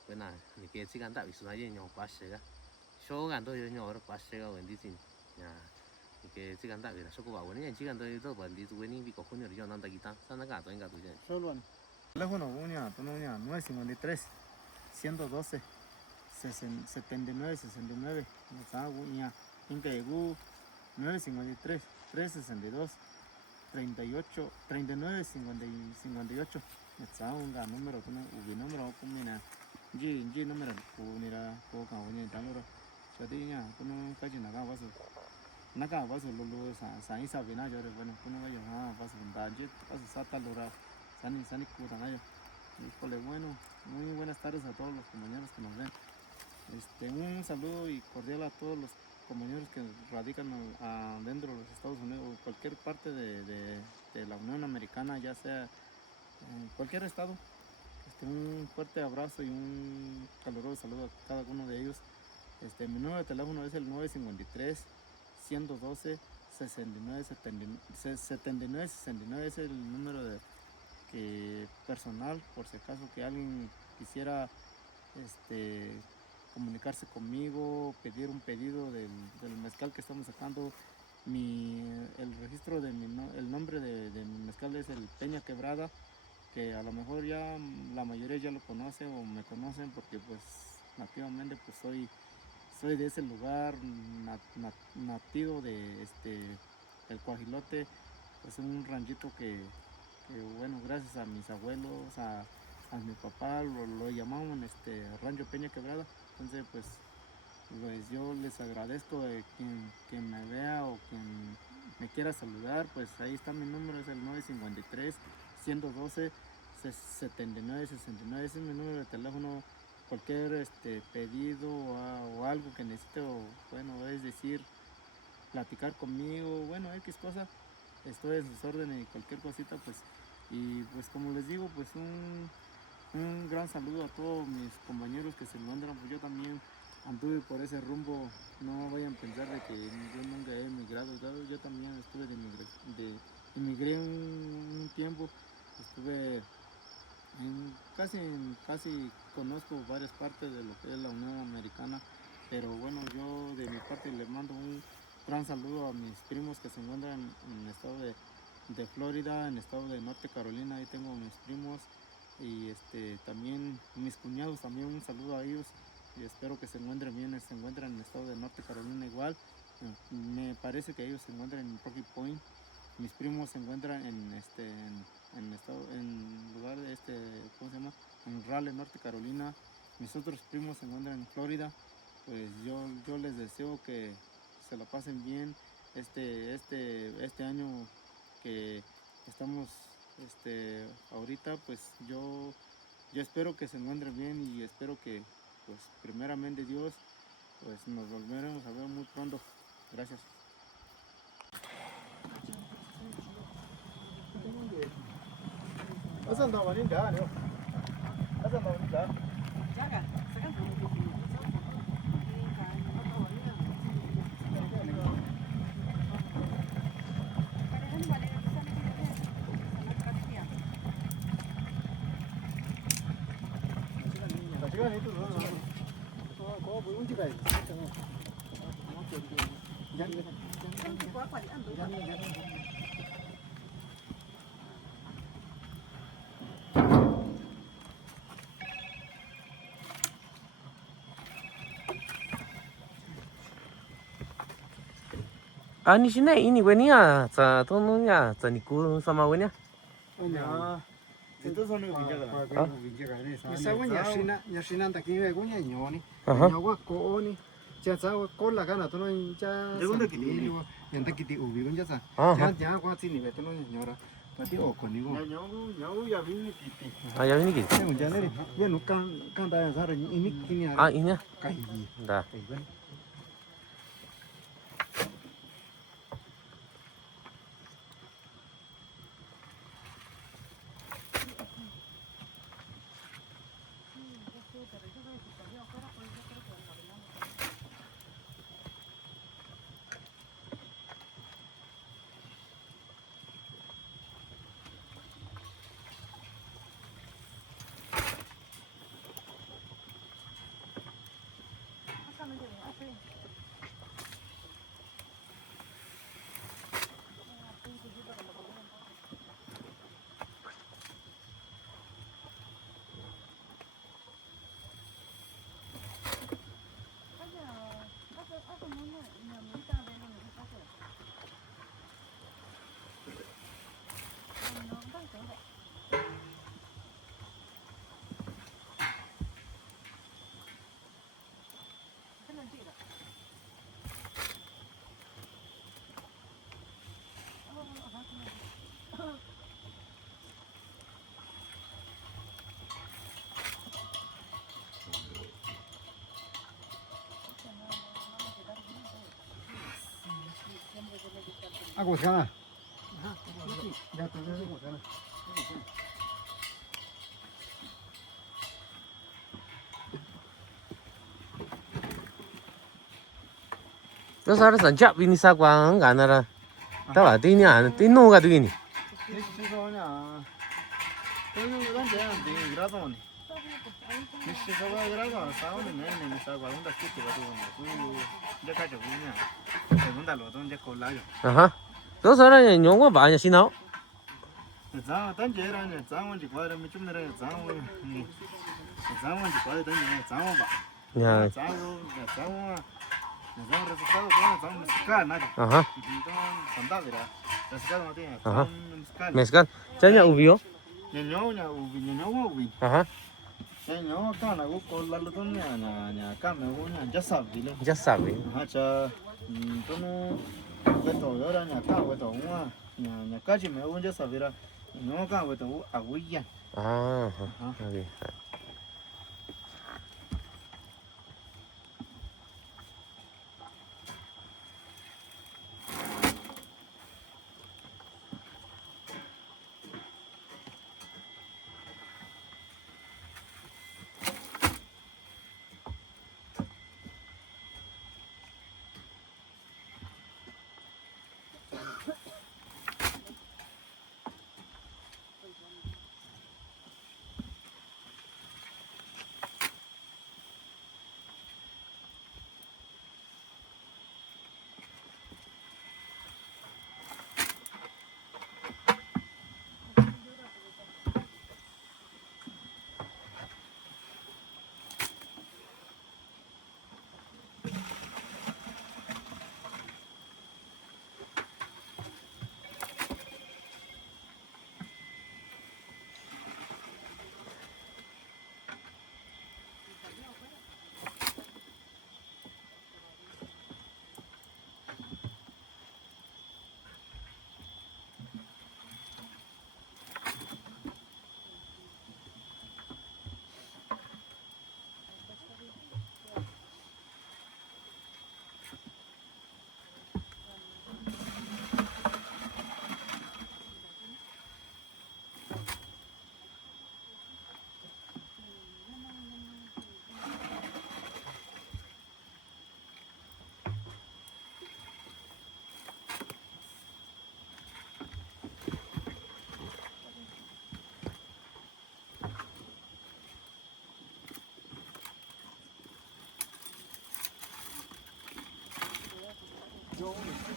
vậy nè những cái chỉ cần tạo sự này nhỏ quá sẽ cái số cần tôi nhỏ được quá sẽ cái vấn đề gì nhà cái chỉ cần tạo là solo vào cái này chỉ cần tôi vấn đề tôi này bị có không nhiều điều năng tại sao nó cả tôi chứ solo teléfono uña, tono uña 953 112 79 69 sa uña Integu 953 362 38 39 58 sa unga número tono ubi número kumina ji número kunira ko ka uña tamuro chadiña tono kaji naga vaso lulu sa isa vina yo bueno kuno yo vaso ndaje vaso sata lura Sani Cutanayo. Híjole, bueno, muy buenas tardes a todos los compañeros que nos ven. Un saludo y cordial a todos los compañeros que radican dentro de los Estados Unidos o cualquier parte de la Unión Americana, ya sea en cualquier estado. Un fuerte abrazo y un caluroso saludo a cada uno de ellos. Mi número de teléfono es el 953 112 69 69 es el número de personal, por si acaso que alguien quisiera comunicarse conmigo, pedir un pedido del mezcal que estamos sacando. El registro de el nombre de mi mezcal es el Peña Quebrada, que a lo mejor ya la mayoría ya lo conoce o me conocen porque pues nativamente pues soy de ese lugar, nativo de el Coajilote, pues un ranchito que bueno, gracias a mis abuelos, a mi papá, lo llamaban Rancho Peña Quebrada. Entonces pues yo les agradezco de quien me vea o quien me quiera saludar, pues ahí está mi número, es el 953 112 79 69. Ese es mi número de teléfono. Cualquier pedido o algo que necesite, o bueno, es decir, platicar conmigo, bueno, X cosa, estoy a sus órdenes y cualquier cosita, pues, y pues como les digo, pues un gran saludo a todos mis compañeros que se encuentran, pues yo también anduve por ese rumbo, no vayan a pensar de que yo nunca he emigrado, yo también estuve emigré un tiempo, estuve casi conozco varias partes de lo que es la Unión Americana, pero bueno, yo de mi parte le mando un gran saludo a mis primos que se encuentran en el estado de Florida, en el estado de Norte Carolina. Ahí tengo mis primos y también mis cuñados, también un saludo a ellos y espero que se encuentren bien. Se encuentran en el estado de Norte Carolina igual. Me parece que ellos se encuentran en Rocky Point. Mis primos se encuentran en lugar de ¿cómo se llama? En Raleigh, Norte Carolina. Mis otros primos se encuentran en Florida. Pues yo les deseo que se la pasen bien este año que estamos ahorita, pues yo espero que se encuentren bien y espero que pues primeramente Dios pues nos volveremos a ver muy pronto. Gracias. 아니 시네 이니 왜냐 자 돈이냐 자 니꾸 사마 왜냐 아 야빈이기 아 이냐 다 Aku sana. Ya te veo sana. 그래서 알았어 자 비니사 광 가나라 따와 뛰냐 뛰노가 되기니 Nishisonya. Toyo dan dia di grado ni. Nishisoga grado sao ni ni sa gua unda kiti ba tu. Ya ka jo ni. Segunda lo don ya colayo. 아하 그래서 알았냐 용어 많이 시나오 Za dan je ra ni za wan ji kwa ra mi chum ra za wan. Za wan ji kwa dan ni za wan ba. 야 Za wan za resultado za wan musical na. 아하 Entonces, sandalera. Resultado no tiene. Ajá. Musical. 메스간 자냐 우비요 Ñoño ubi. 아하 Ñoño acá na go la lo don nya acá me uña ya sabe lo. ya sabe Hacha tono veto ahora nya acá veto una nya calle me uña sabera No, acá, pues, agüilla. Ah, Ajá. ok.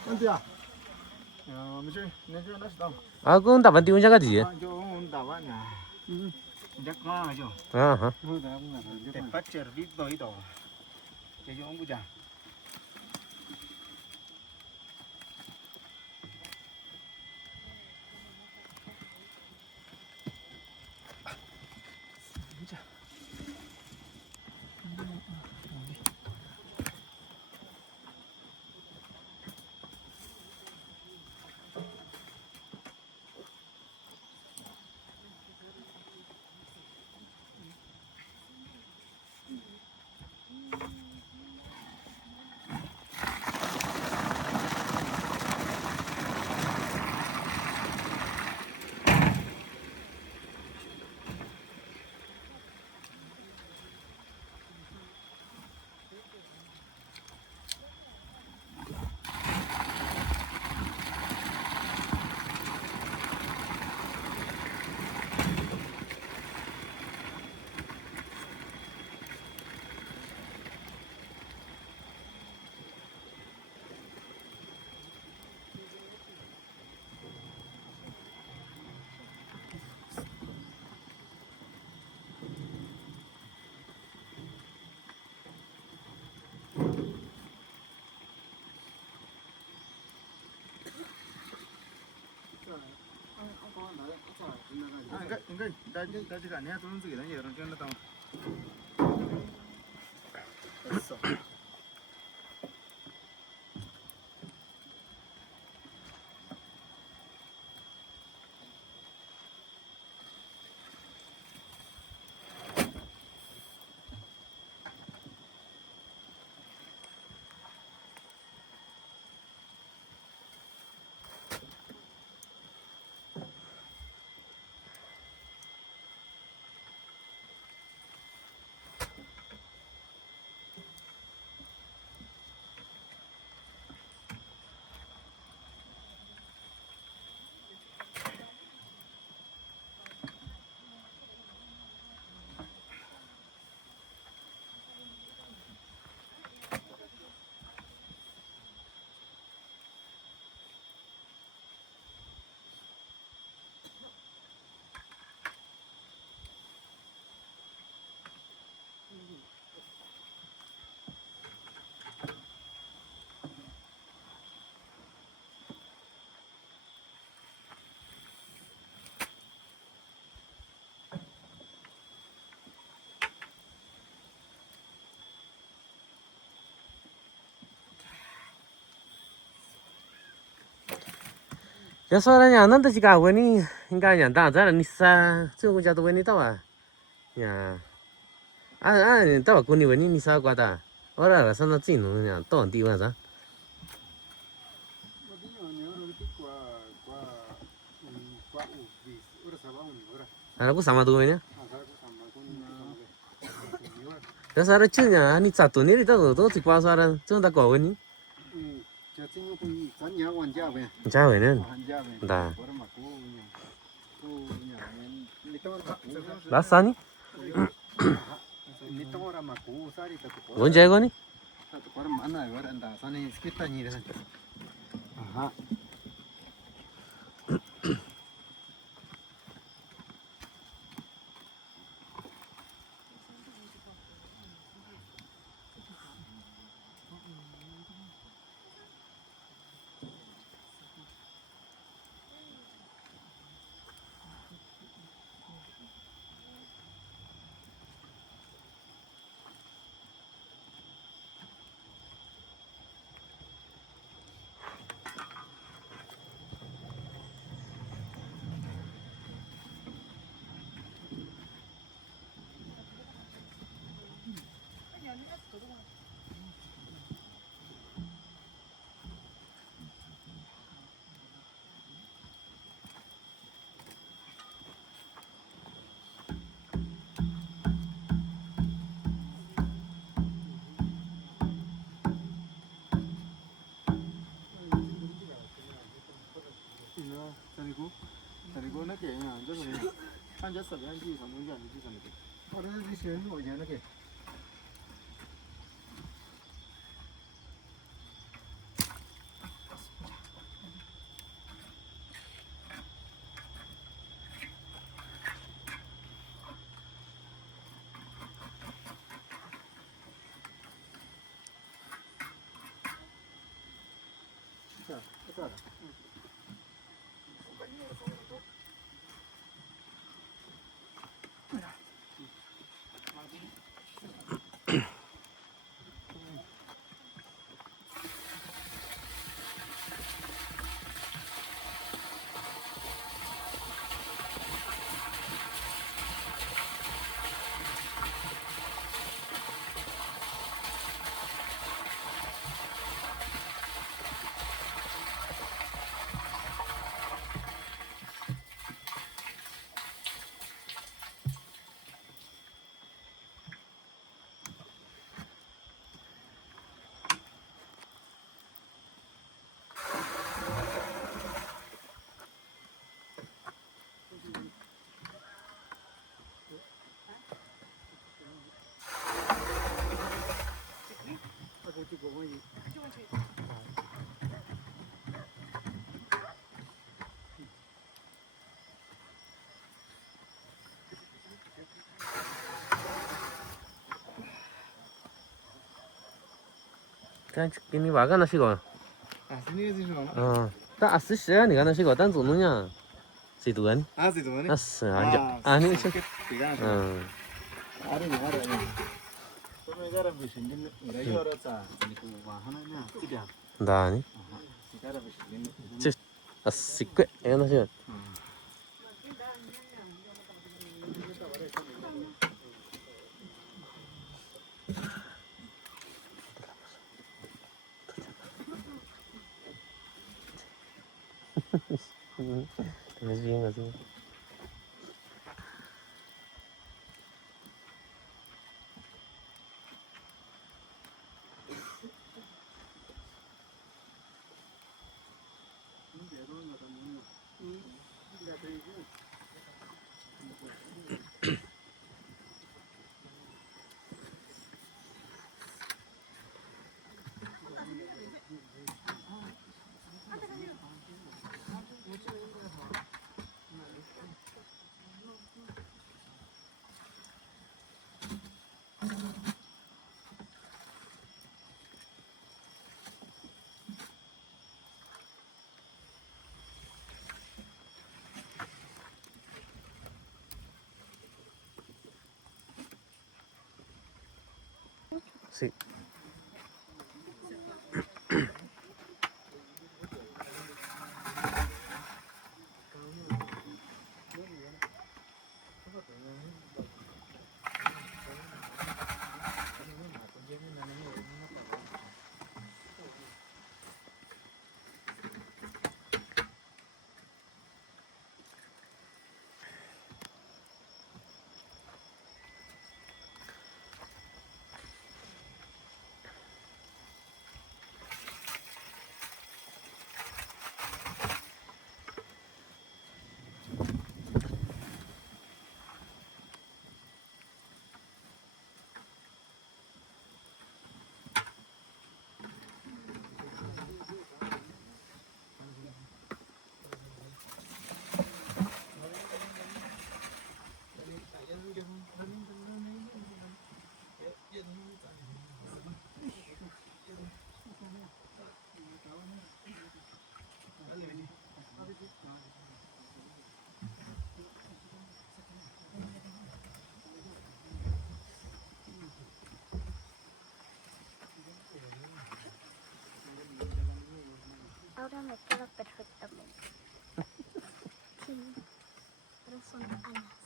어디야? 뭐지? 내가 났어. À, cũng tập văn tiêu chắc cái gì? 저 온다 와냐. 이제 가죠. À hả? 대파처 빗도 이도. 이제 온 거자. 나 지금 내가 돈 쓰기 전에 이런 게 나타나. 됐어. Ya soalnya nanti jika aku ini 应该人大在你啥，这个家都问你到啊，呀，到我问你问你啥瓜的，我来上到进农呀，到地方啥， aku sama tuh ini. Ya saya cengnya, ini satu nih kita tuh si pasaran, cuma tak kau ini. Jauh ini, dah. Rasa nih, bon jago nih. Tarigo nó kể là rất là anh rất sợ anh gì còn muốn nhận gì còn được. Ở đây đi xuyên nổi nhà nó kể. Cái này vào cái nó xí gọi. Ta así sea ni gana xí gọi tan tụi nó nha. Si tu anh. Si tu anh. Asa, ani xí. Da ni. Chứ, así quậy, nó xí gọi. Es bien así. Sí. Ahora me queda perfectamente. Sí, pero son alas.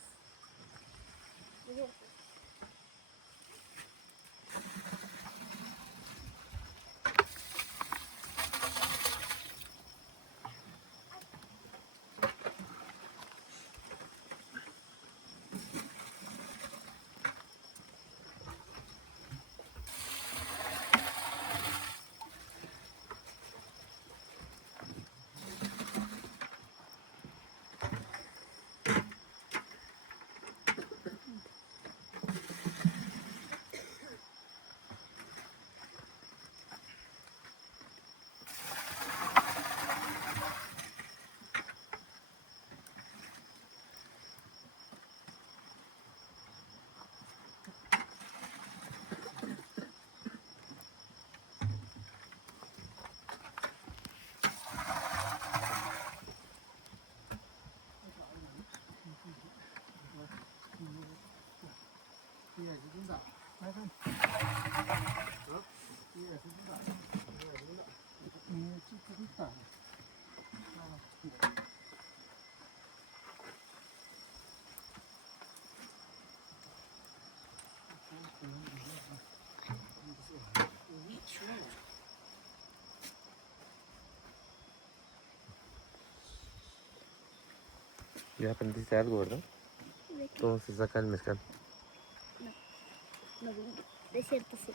Ya aprendiste algo, ¿verdad? ¿De qué? ¿Cómo se saca el mezcal? No, de cierto sí.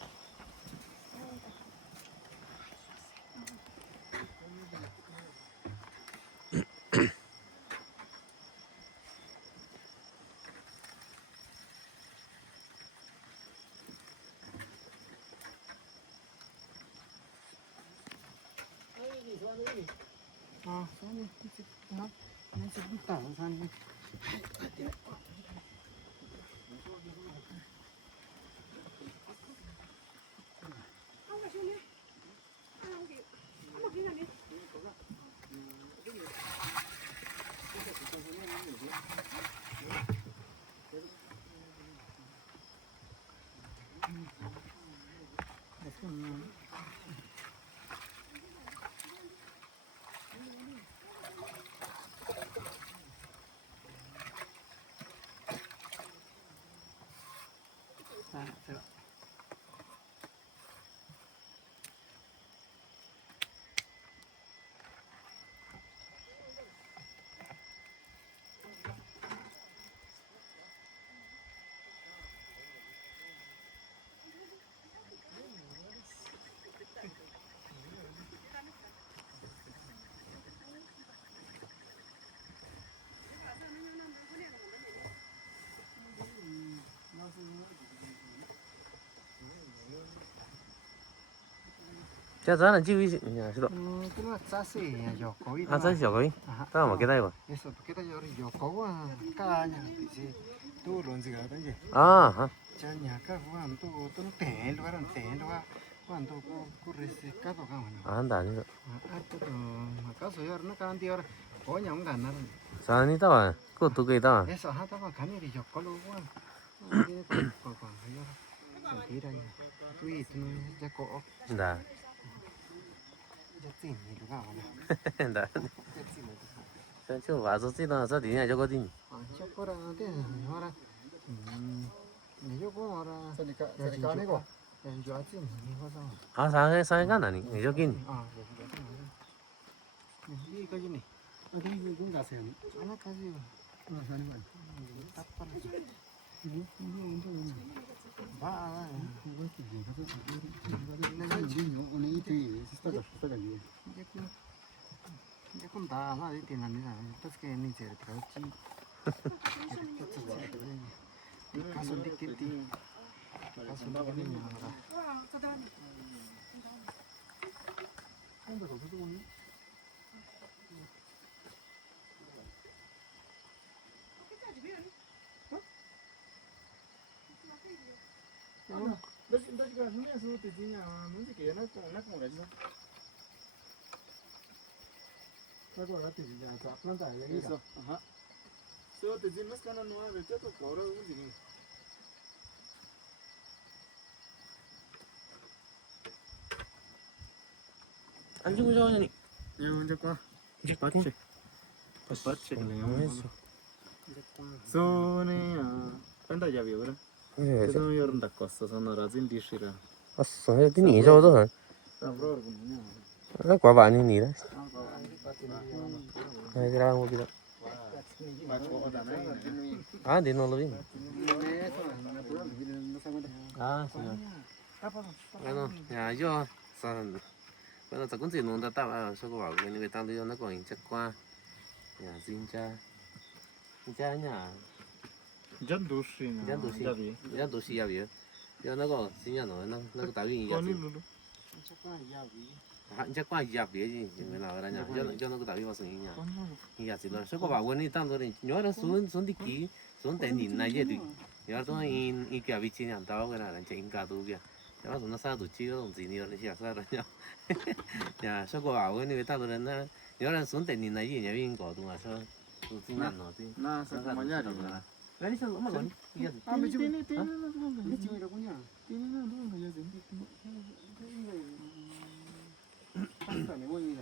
Ya咱俩继续呀，是的。 cái nó xa xỉ nhỏ cối 아, 사실 저거이. tao mà cái đây rồi. eso cái đó nhỏ cối à cá nhà thì gì tu luôn gì cả đấy 아, hả? cha nhà cá hoàn tu tẻ luôn rồi tẻ luôn hoàn tu có resi cá to cao 아, 한다 아니죠. tu mà cá sấu nó cá ăn tiêu có nhà ông gần nó 산이 따와. 그거 두 개다. eso ha tao mà cá này thì nhỏ có luôn quá còn hay rồi tí đây tuy tu nó có 나. 진짜 찐이 누가 오나 나. 진짜 찐이 누가 chứ vào số nó sao thì nhà cho có tin chocolate thế hora 이거 뭐라 그러니까 아니고 좋았지 이거서 아 사회가 아니 여긴 이거지네 어디 이거 가세요 하나 가지고 하는 거 딱 빨아 이거 봐 이거 내가 오늘 이틀 시스터가 조금 다 하나 되는데 어떻게 했는지 그렇지 가서 느끼지 가서 느끼는 거라 안 주고 저니 이거 이제 qua 이제 빠진 손에 뺀다 잡이요 그래 그래서 여름 닦았어 손으로 진디시라 왔어 해더니 저도 앞으로 그러냐 나 과바 아니 니라 얘들아 오기다 아 되는 거지 아 bueno nhà do san bueno ta cũng chỉ muốn ta tạo ra cho cô bảo cái người ta đưa nó còn chắc qua nhà xin cha nhà 전 도시나 nhà đồ xì à vậy do nó còn xin nhà nó có tạo gì vậy hạn chắc qua dạp vậy gì người nào ra nhà do nó có tạo gì mà sinh nhà nhà chỉ là cho cô bảo quên đi tăng rồi nhớ nó xuống đi ký xuống để nhìn này vậy thì nhớ tôi in cái vị trí nhà tao cái nào là chính cả tu kia nó nó sao tụi chi nó gì nhiều nó chỉ sao rồi nhau nhà sao cô bảo cái người ta rồi nó nhớ là xuống tiền nhìn này gì nhà viên cỏ tụi mà sao tụi tin nản nó tin 나 잠깐만요 이거 cái đi sao mà còn 아 미치고 미치고라고냐 뛰는 거 해야지 아니 뭐냐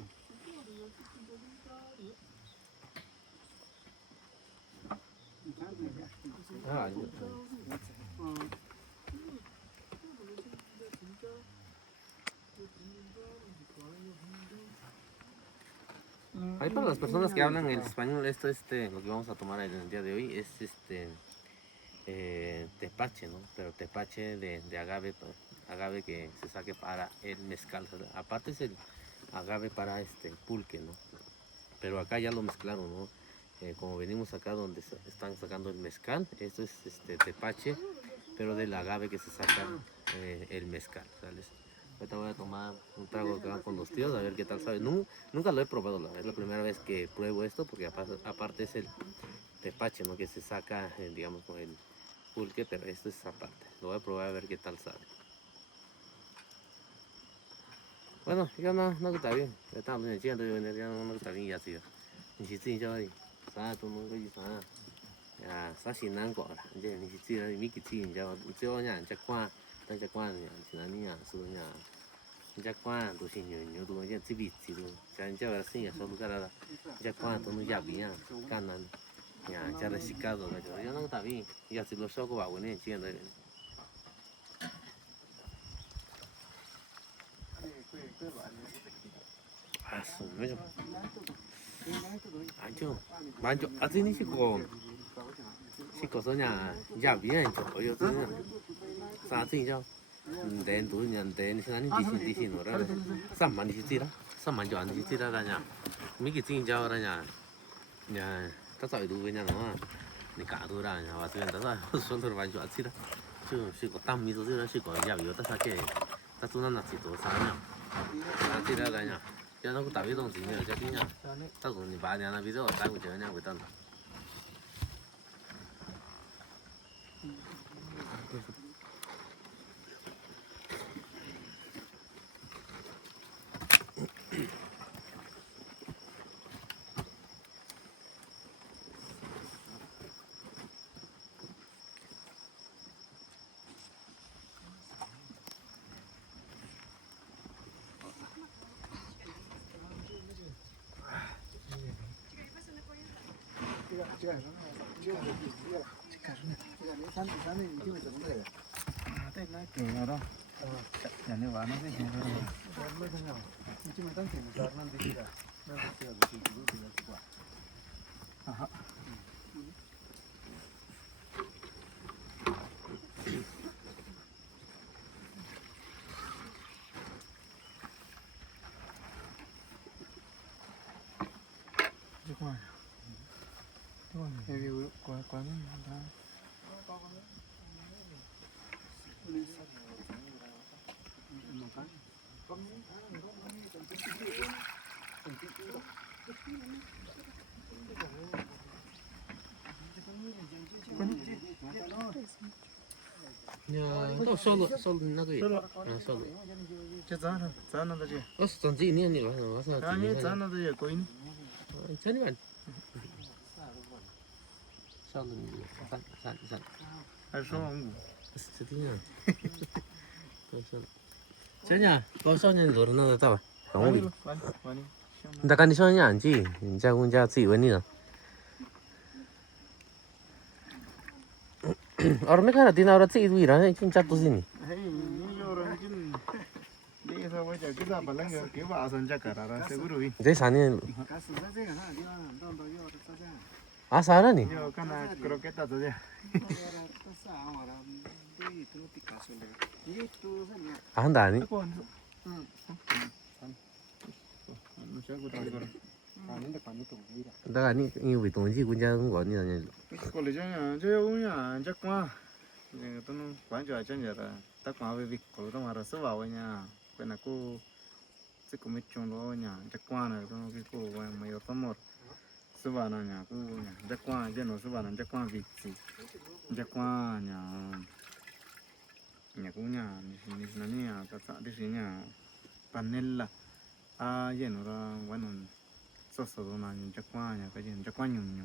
à ahí para las personas que hablan el español, esto lo que vamos a tomar el día de hoy es tepache, ¿no? Pero tepache de agave, agave que se saque para el mezcal. Aparte es el agave para pulque, ¿no? Pero acá ya lo mezclaron, ¿no? Como venimos acá donde están sacando el mezcal, esto es tepache, pero del agave que se saca el mezcal, ¿sabes? Ahorita voy a tomar un trago acá con los tíos a ver qué tal sabe. Nunca lo he probado, es la primera vez que pruebo esto porque aparte es el tepache, ¿no? Que se saca, digamos, con el pulque, pero esto es aparte. Lo voy a probar a ver qué tal sabe. Bueno, ya no está bien. Ya estamos diciendo, ya no está bien, ya sí. Ni siquiera yo ahí, tú no có gì sao? Ya, sao xin năng quả là, vậy ni siquiera mi cái gì giờ, giờ nhà chắc qua, đang chắc qua nhà, chỉ là nhà, số nhà, chắc qua, tôi xin nhiều tôi giờ chỉ biết chỉ tôi, chẳng giờ là xin nhà số cái là, chắc qua tôi mới giáp nhà, can nan, nhà chắc là xịt cao rồi, giờ nó tại vì giờ chỉ lo số của bảo này chuyện đấy. 아, 왜 좀. 만져, 아직은 씻고서 그냥 야비야 저 요즘은 사진이죠. 된 돈이 된 시간이 디신 오라. 3만 디지라. 3만 저 안 디지라라냐. 미기 진짜라냐. 야, 따서 두 그냥 너. 니 가도라냐. 와서 따서 손으로 만져 아치라. 저 씻고 땀 미소 저 씻고 야비요 따사게. 따스나 나치도 사냐. 아치라라냐. cho nó có tạo cái đồng gì nữa cho tí nha tao cũng thì bà nhà nó video tao cũng chơi nhau với tao Tết nó kể nào đâu. Nhà này bán nó cái gì đó. Mới thế nào? Chứ mà tăng tiền là nó đi ra. Nó đi chơi thì cũng được quả. Review quá quá đó. 야, 또 솔로 나도 이. 아, 솔로. Chết giá thôi, giá nó là gì? 어서 던지 니 아니 와서 Año giá nó là gì? Coi ní. 천이만. 솔로 산. Ai số không? 스티냐. 전야, 고소는 노르나 다 봐. Vani, vani. 나 간디 소냐 안지. 인자 군자 自己 원이나. और मैं कह रहा थी ना औरत से इधर ही रहा है क्यों चाहते हो नहीं Hey, ini orang jin. Dia sama aja kita balang ya, kita asan jaga rara seguro ini. जैसे सानी Kasus saja kan, dia nonton dia orang saja. आ सारा नहीं Yo karena croqueta saja. Orang kesal orang dia itu Picasso deh. Itu saja. 아 한다 아니 Aku anu. Anu saya aku tahu kalau. Kanin depan itu dia. 내가 아니 이거 왜 동지 군자 거 아니 아니 Kalau jangan, saya punya jak mah. Ini tu nu banyak aja jara. Tak mah bebek kalau tu marah sebawanya. Kan aku sekumit contohnya jak mah na tu nu aku yang mayor tamor. Sebananya aku jak mah jenuh sebananya jak mah biksi. Jak mah nya. Nya punya di sini ya, kata di sini ya panela. Jenuh orang wanun. Sosok na jak mah nya kajian jak mah nyum.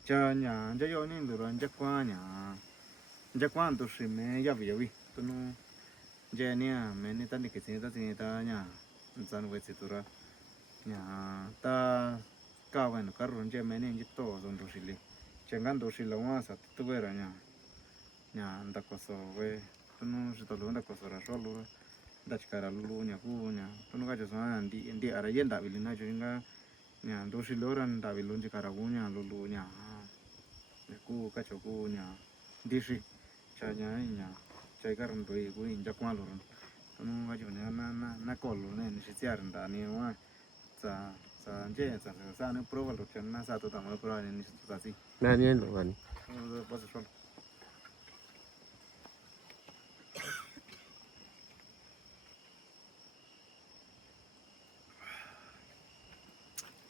Cha nhà cha yo ni đồ ăn chắc qua nhà chắc qua tôi xin mẹ ya vì tôi nó cha nè mẹ ni ta đi cái gì ta nhà dân về thì tôi nhà ta cao vậy nó caro cha mẹ ni chỉ to rồi tôi xin đi chẳng hạn tôi xin lâu mà sao tôi về rồi nhà ta có số về tôi nó chỉ tôi luôn ta có số ra số luôn đặt cái ra luôn nhà tôi nó cái chỗ nào đi ở đây đã bị lên này cho nên nhà tôi xin lỗi rằng đã bị luôn chỉ cái ra nhà luôn nhà ku kaco ku nya disi chanya nya chai karan doi ku inja kwa lorun tunu ga jone na kollo ne ni siar nda ni wa sa je sa ne proval ro chen na sa to tamal pro ne ni sa si 아니 아니 아니 pas sol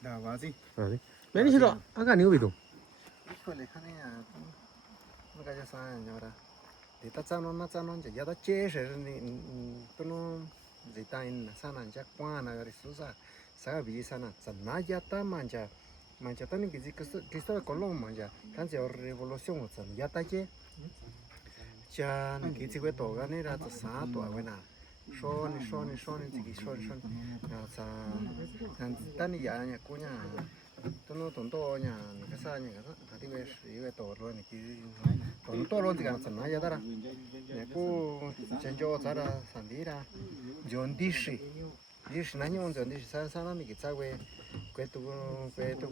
da wa si 아니 매니 싫어 아까 아니 이거 Hijo le khane ya. Nó cái sao nhở ra. Để ta cha nó chỉ ta chế rồi ni tôi nó gì ta in sao nó chắc qua na cái số sa sa bị sao nó sa na ya ta manja ta ni cái số Colón manja tan chỉ revolution sa ya ta chế. Cha ni cái gì cái tổ cái này ra ta sa tổ cái na. Son chỉ son sa ta ni ya nhà cô nhà tôi nó tổn to nhà cái xa nhà cái thì về tổ rồi này kia tổn to luôn thì càng sản này ra ra nhà cô chân cho ra sản đi ra dọn đi xí này nhưng dọn đi xí xa nó cái sao về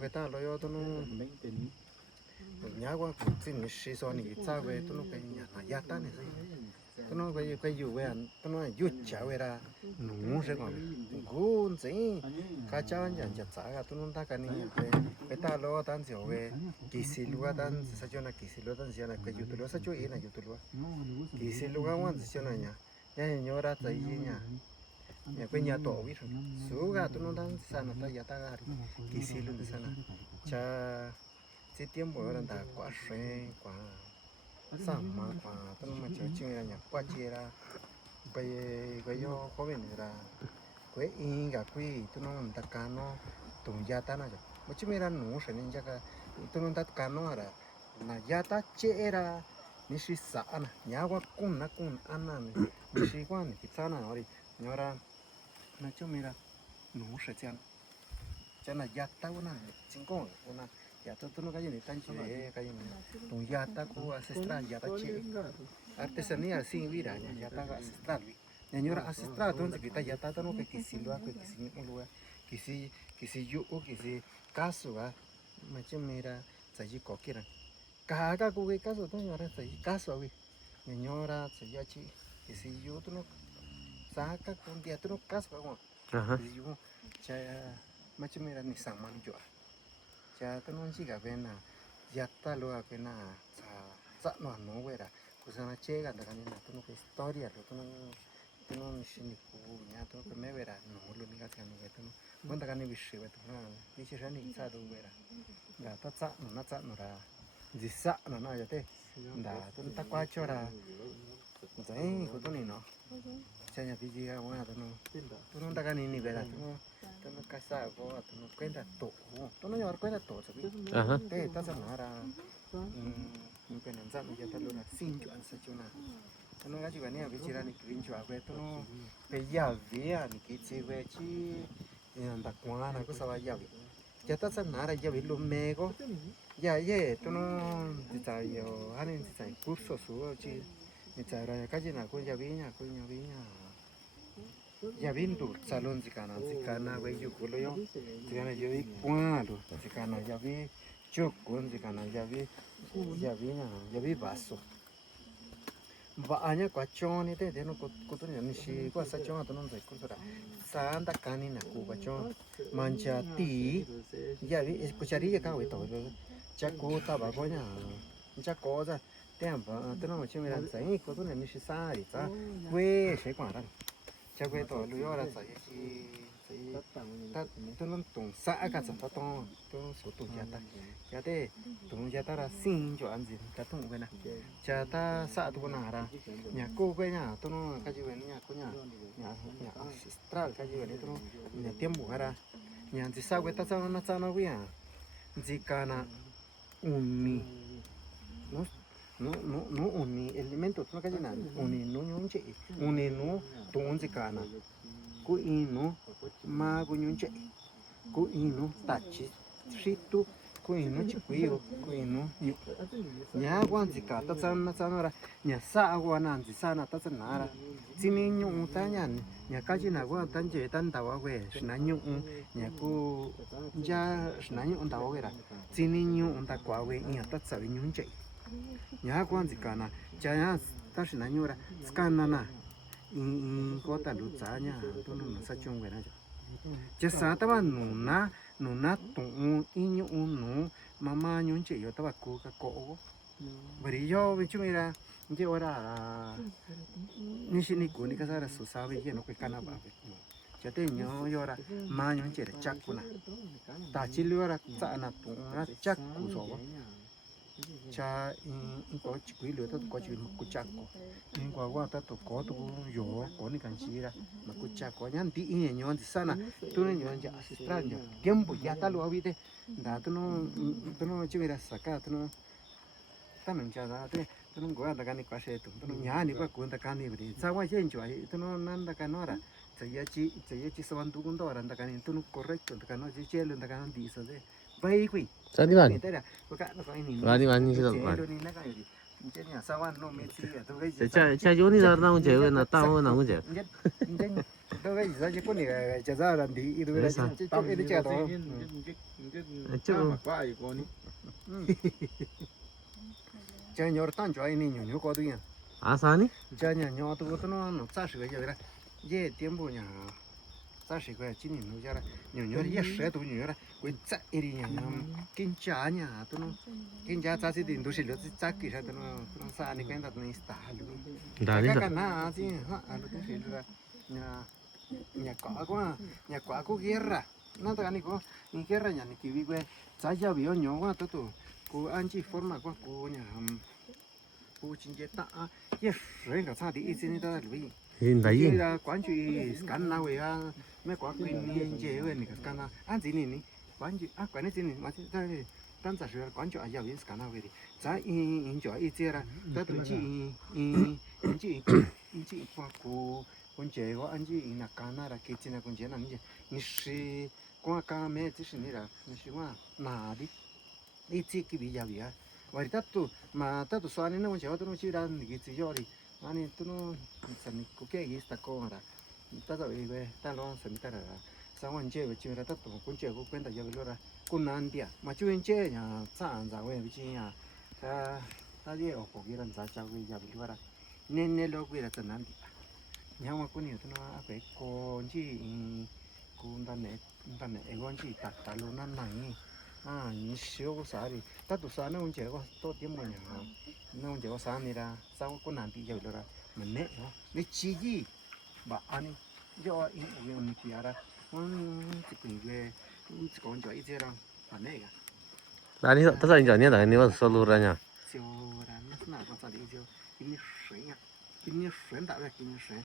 cái ta lo tôi nó nhà qua xin xí so này cái sao về tôi nó cái nhà là giá ta này tôi nó cái dù về tôi nó dù cháo về ra nung sẽ còn gôn gì cá cháo nhà chặt cá tôi nó ta cái này cái ta lo tan chiều về kỳ xì lúa tan sao cho nó kỳ xì lúa tan sao này cái dù lúa sao cho ý này dù lúa kỳ xì lúa ngon sao này nhá nhớ ra thấy gì nhá nhà cái nhà tổ biết rồi số gà tôi nó tan sao nó ta giá ta gà kỳ xì luôn sao này cha chỉ tiêm bồi ra ta quá say quá sam mà tôi mà chơi chơi là nhạc qua chơi ra cái yo có bên là cái in cả quy tôi nó làm tất cả nó tung gia ta nó chứ mà chỉ mấy lần nấu sẽ nên chắc là tôi nó tất cả nó là gia ta chơi ra ní sĩ xã nè nhà qua cung ăn nè ní sĩ quan thì sao nào đi nhớ ra nó cho mấy lần nấu sẽ chán cho là gia ta nó chính con nó ya todo no cae ni tan chévere cae ni un yata con ancestral yata che artesanía sin vida ya yata ancestral señora ancestral entonces que yata no que si lo hace que si no lo que si yo o que si caso va macho mira sai coquera caga con que caso todo ahora sai caso vi señora sai ya chi que si yo tú no saca con día tú no caso como Ajá. que si yo cha macho mira ni sama ni yo cha tú no chica pena ya está lo a pena sa no no vera cosa na chega da canina tú no que historia tú no ni ku ya tú que me vera no lo ni que no que tú no cuando cani vishe tú no dice ya ni sa do vera da ta sa no na sa no ra di sa no na ya te da tú ta qua cho ra dai ko tú ni no cha ya pi ga wa tú no ta cani ni vera tú no casa go tú no cuenta to tú no llevar cuenta to Ajá. te ta sa na ra mình phải làm sao mình cho ta luôn là xin chọn sao cho nào nó cái chuyện này bây giờ này kinh chọn về tôi nó bây giờ về à cái chế về chi đặc quan là có sao giờ giờ ta sẽ nói là giờ về luôn mẹ có giờ giờ tôi nó thì tại giờ anh ấy thì tại curso số chi thì tại là cái gì nào cũng giờ về nhà giờ về đủ salon gì cả na về chụp cái lo thì cái này giờ về quan rồi thì cái này giờ về chụp cũng gì cả na giờ về vaso và anh ấy quá chọn như thế nó có tôi nhận gì quá sao chọn tôi không thấy cũng rồi sáng đã cani nè cô quá chọn mancha tí giờ về cuchari cái cái tôi chắc cô ta bảo coi nhá chắc có ra tem vào tôi nói chuyện với anh thấy có tôi nhận gì sai thì sao quê sẽ quản ra chắc quê tôi lưu ra sai gì ta tôi nói tổng xã cả sản phẩm tôi số tổng giá thế tổng giá ta là xin cho anh gì ta tổng cái này cha ta xã tôi nào ra nhà cô cái nhà tôi nó cái gì vậy nhà cô nhà ancestral cái gì vậy tôi nhà tiêm bùa ra nhà gì sao cái ta sao nó vậy gì cả na uni no uni elemento nó cái gì nào uni nó nhún chị uni nó tổng gì cả na cô in nó mà cô nhún chị cô in nó tạt chỉ frito cô in nó chỉ quý cô in nó nhà quan gì cả ta sao ra nhà xã quan nào gì sao nào ta sao nào ra chỉ nên nhung ta nhà cái gì nào quan tan chế tan tàu về nên nhung nhà cô cha nên nhung tàu về ra chỉ nên nhung ta qua về nhà ta sao nhung chị nhà quan gì cả na cha nhà ta nên nhung ra scan na có ta lụt giá nha tôi nói sao chung vậy này chứ sao ta bảo nụ na tụng in nhung nụ mama nhung chị rồi ta bảo cô cái cổ bởi do bên chúng ra như vậy là như xin đi của đi cái sao là số sao vậy nó cái cana bảo vậy cho nên nhớ do là ma nhung chị là chắc của nè ta chỉ lừa là sao là tụng là chắc của số cha có quý lừa tôi có chuyện của chắc của qua ta tôi có tôi có những cái gì ra mà của chắc có nhắn tí nhỉ nhon thì sao nè tôi nói nhon chả ancestral nhỉ kiếm bùi giá ta luôn vậy đã tôi nó chưa ra saka tôi nó ta mình cha ra tôi nó gọi là cái này quá sẽ tôi nó nhà này quá cuốn ta cái này vậy sao vậy chứ vậy tôi nó năn ta cái nó ra saya chỉ sawan tu cũng đó là ta cái này tôi nó correct ta cái nó chỉ chơi lên ta cái nó đi sao thế vậy quỷ Sani man. 많이 시작. 이제 냐 사완 놈 메치 또 왜 자 요니 잘 나온 제가 나 따오 나온 제. 이제 또 왜 이제 꼬니 자자란디 이르라 딱 이제 제가 또 quá ai con 저 녀르탄 좋아이니 녀 거도야 아사니? 자냐 녀도 그거는 짜스가 이제 이제 템포냐 짜스가 진이 누자라 녀 예셔도 녀라 그 짜이리냐 kinchanya tu no kincha chasi din do shilo chaki sa tu no sa ni kwenta tu ni stalo Dani ka na si ha alo tu shilo nya ko guerra na ta ni ko ni guerra nya ni kiwi kwe cha ya bi onyo wa to tu ko anchi forma ko nya ko chinje ta ye shui ga cha di i ni da lui 인다이. 라 관주 scan na we ya me kwa kwin ni je we ni scan na an ji ni quan chủ quan này chính mà tạiตั้งแต่เรื่องquan chủอาจจะสกันเอาไว้ดิจะอินจ่ออีเจระแต่ตัวจีว่ากูคนเจ้าอันจีนักการน่ารักจริงนะคนเจ้านั่นนี่สิกว่าการเมื่อที่สินี่ละนี่สิว่านาดิ ít chỉ cái bị gì à vậy ta tụ xoan nó chỉ tụ nó chỉ ra cái chỉ cho đi anh tụ nó sản có cái gì ta có à ta rồi về ta lo sản ta là sángวันchơi về chơi là ta tụ cũng chơi cũng quen ta giờ rồi cũng难点mà chơi chơi nhà sáng giờ về chơi nhà ta đi ở phố kia làm sao chơi về giờ rồi nên lo quên là chân难点nhưng mà cũng nhiều tụ nó phải con chi cũng ta này con chi ta luôn nó này你学过啥的？他读啥那种结果多点么样啊？那种结果啥的啦？啥个难的有了啦？没呢哦，你自己把安尼，要因为我们家啦，这个月这个就一直啦，没呢个。 Là đi tất cả những cái này nếu mà solo ra nhá. 就啦，那是哪个咋的就给你水呀？给你水打的，给你水。